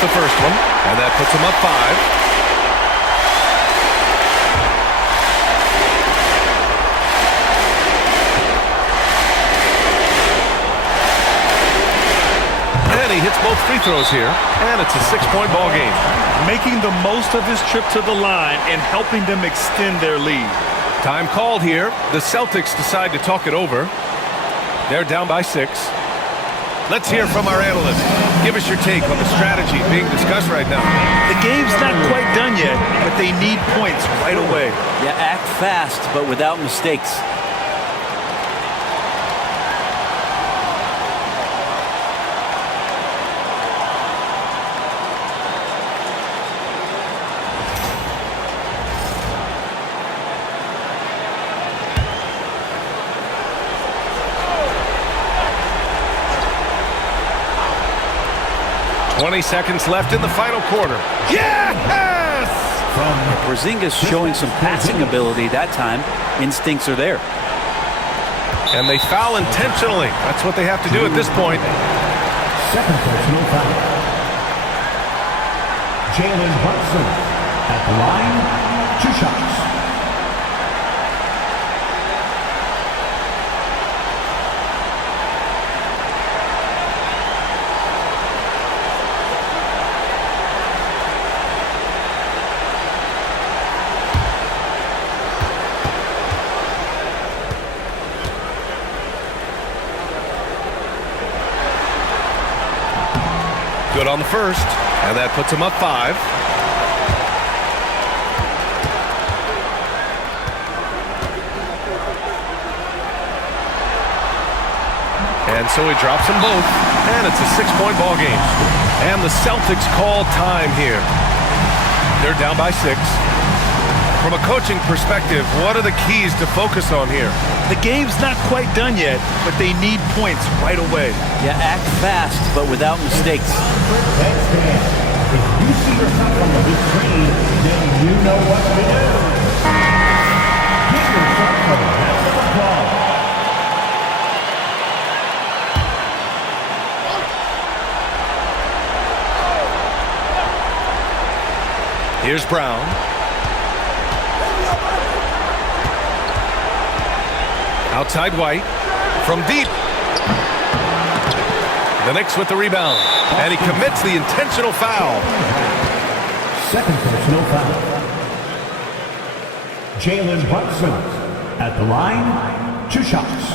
The first one, and that puts him up 5. And he hits both free throws here, and it's a 6-point ball game. Making the most of his trip to the line and helping them extend their lead. Time called here. The Celtics decide to talk it over. They're down by 6. Let's hear from our analyst. Give us your take on the strategy being discussed right now. The game's not quite done yet, but they need points right away. Yeah, act fast, but without mistakes. Twenty seconds left in the final quarter. Yes! Porzingis showing some passing ability that time. Instincts are there. And they foul intentionally. That's what they have to do at this point. Second personal foul. Jalen Brunson at the line, 2 shots. Good on the first, and that puts him up 5. And so he drops them both, and it's a 6-point ball game. And the Celtics call time here. They're down by 6. From a coaching perspective, what are the keys to focus on here? The game's not quite done yet, but they need points right away. Yeah, act fast, but without mistakes. If you see yourself on the big screen, then you know what to do. Give yourself a round of applause. Here's Brown. Outside White. From deep. The Knicks with the rebound. And he commits the intentional foul. Second personal foul. Jalen Brunson at the line, 2 shots.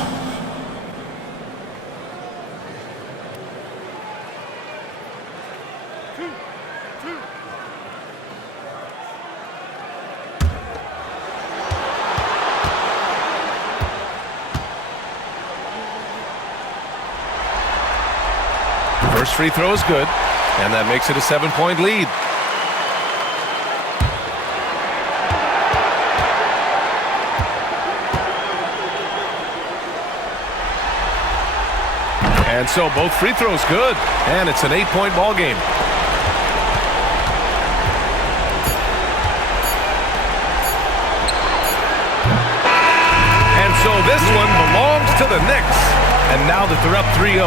First free throw is good, and that makes it a 7-point lead. And so both free throws good, and it's an 8-point ball game. And so this one belongs to the Knicks. And now that they're up 3-0,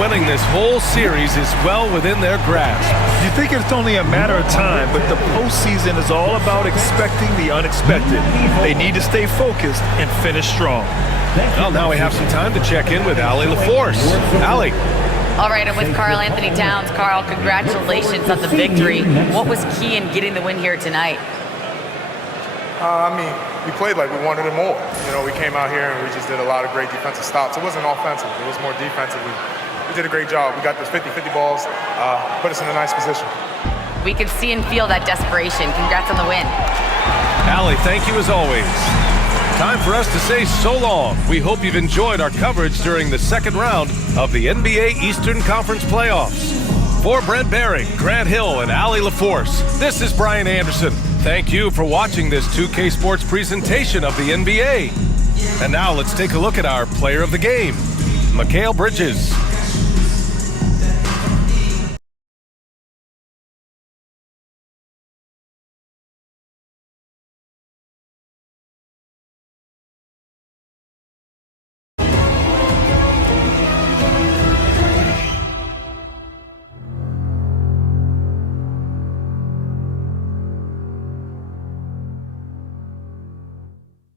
winning this whole series is well within their grasp. You think it's only a matter of time, but the postseason is all about expecting the unexpected. They need to stay focused and finish strong. Well, now we have some time to check in with Allie LaForce. Allie. All right, I'm with Karl Anthony Towns. Karl, congratulations on the victory. What was key in getting the win here tonight? We played like we wanted it more. You know, we came out here and we just did a lot of great defensive stops. It wasn't offensive. It was more defensive. We did a great job. We got those 50-50 balls, put us in a nice position. We could see and feel that desperation. Congrats on the win. Allie, thank you as always. Time for us to say so long. We hope you've enjoyed our coverage during the second round of the NBA Eastern Conference Playoffs. For Brent Barry, Grant Hill, and Allie LaForce, this is Brian Anderson. Thank you for watching this 2K Sports presentation of the NBA. And now let's take a look at our player of the game, Mikal Bridges.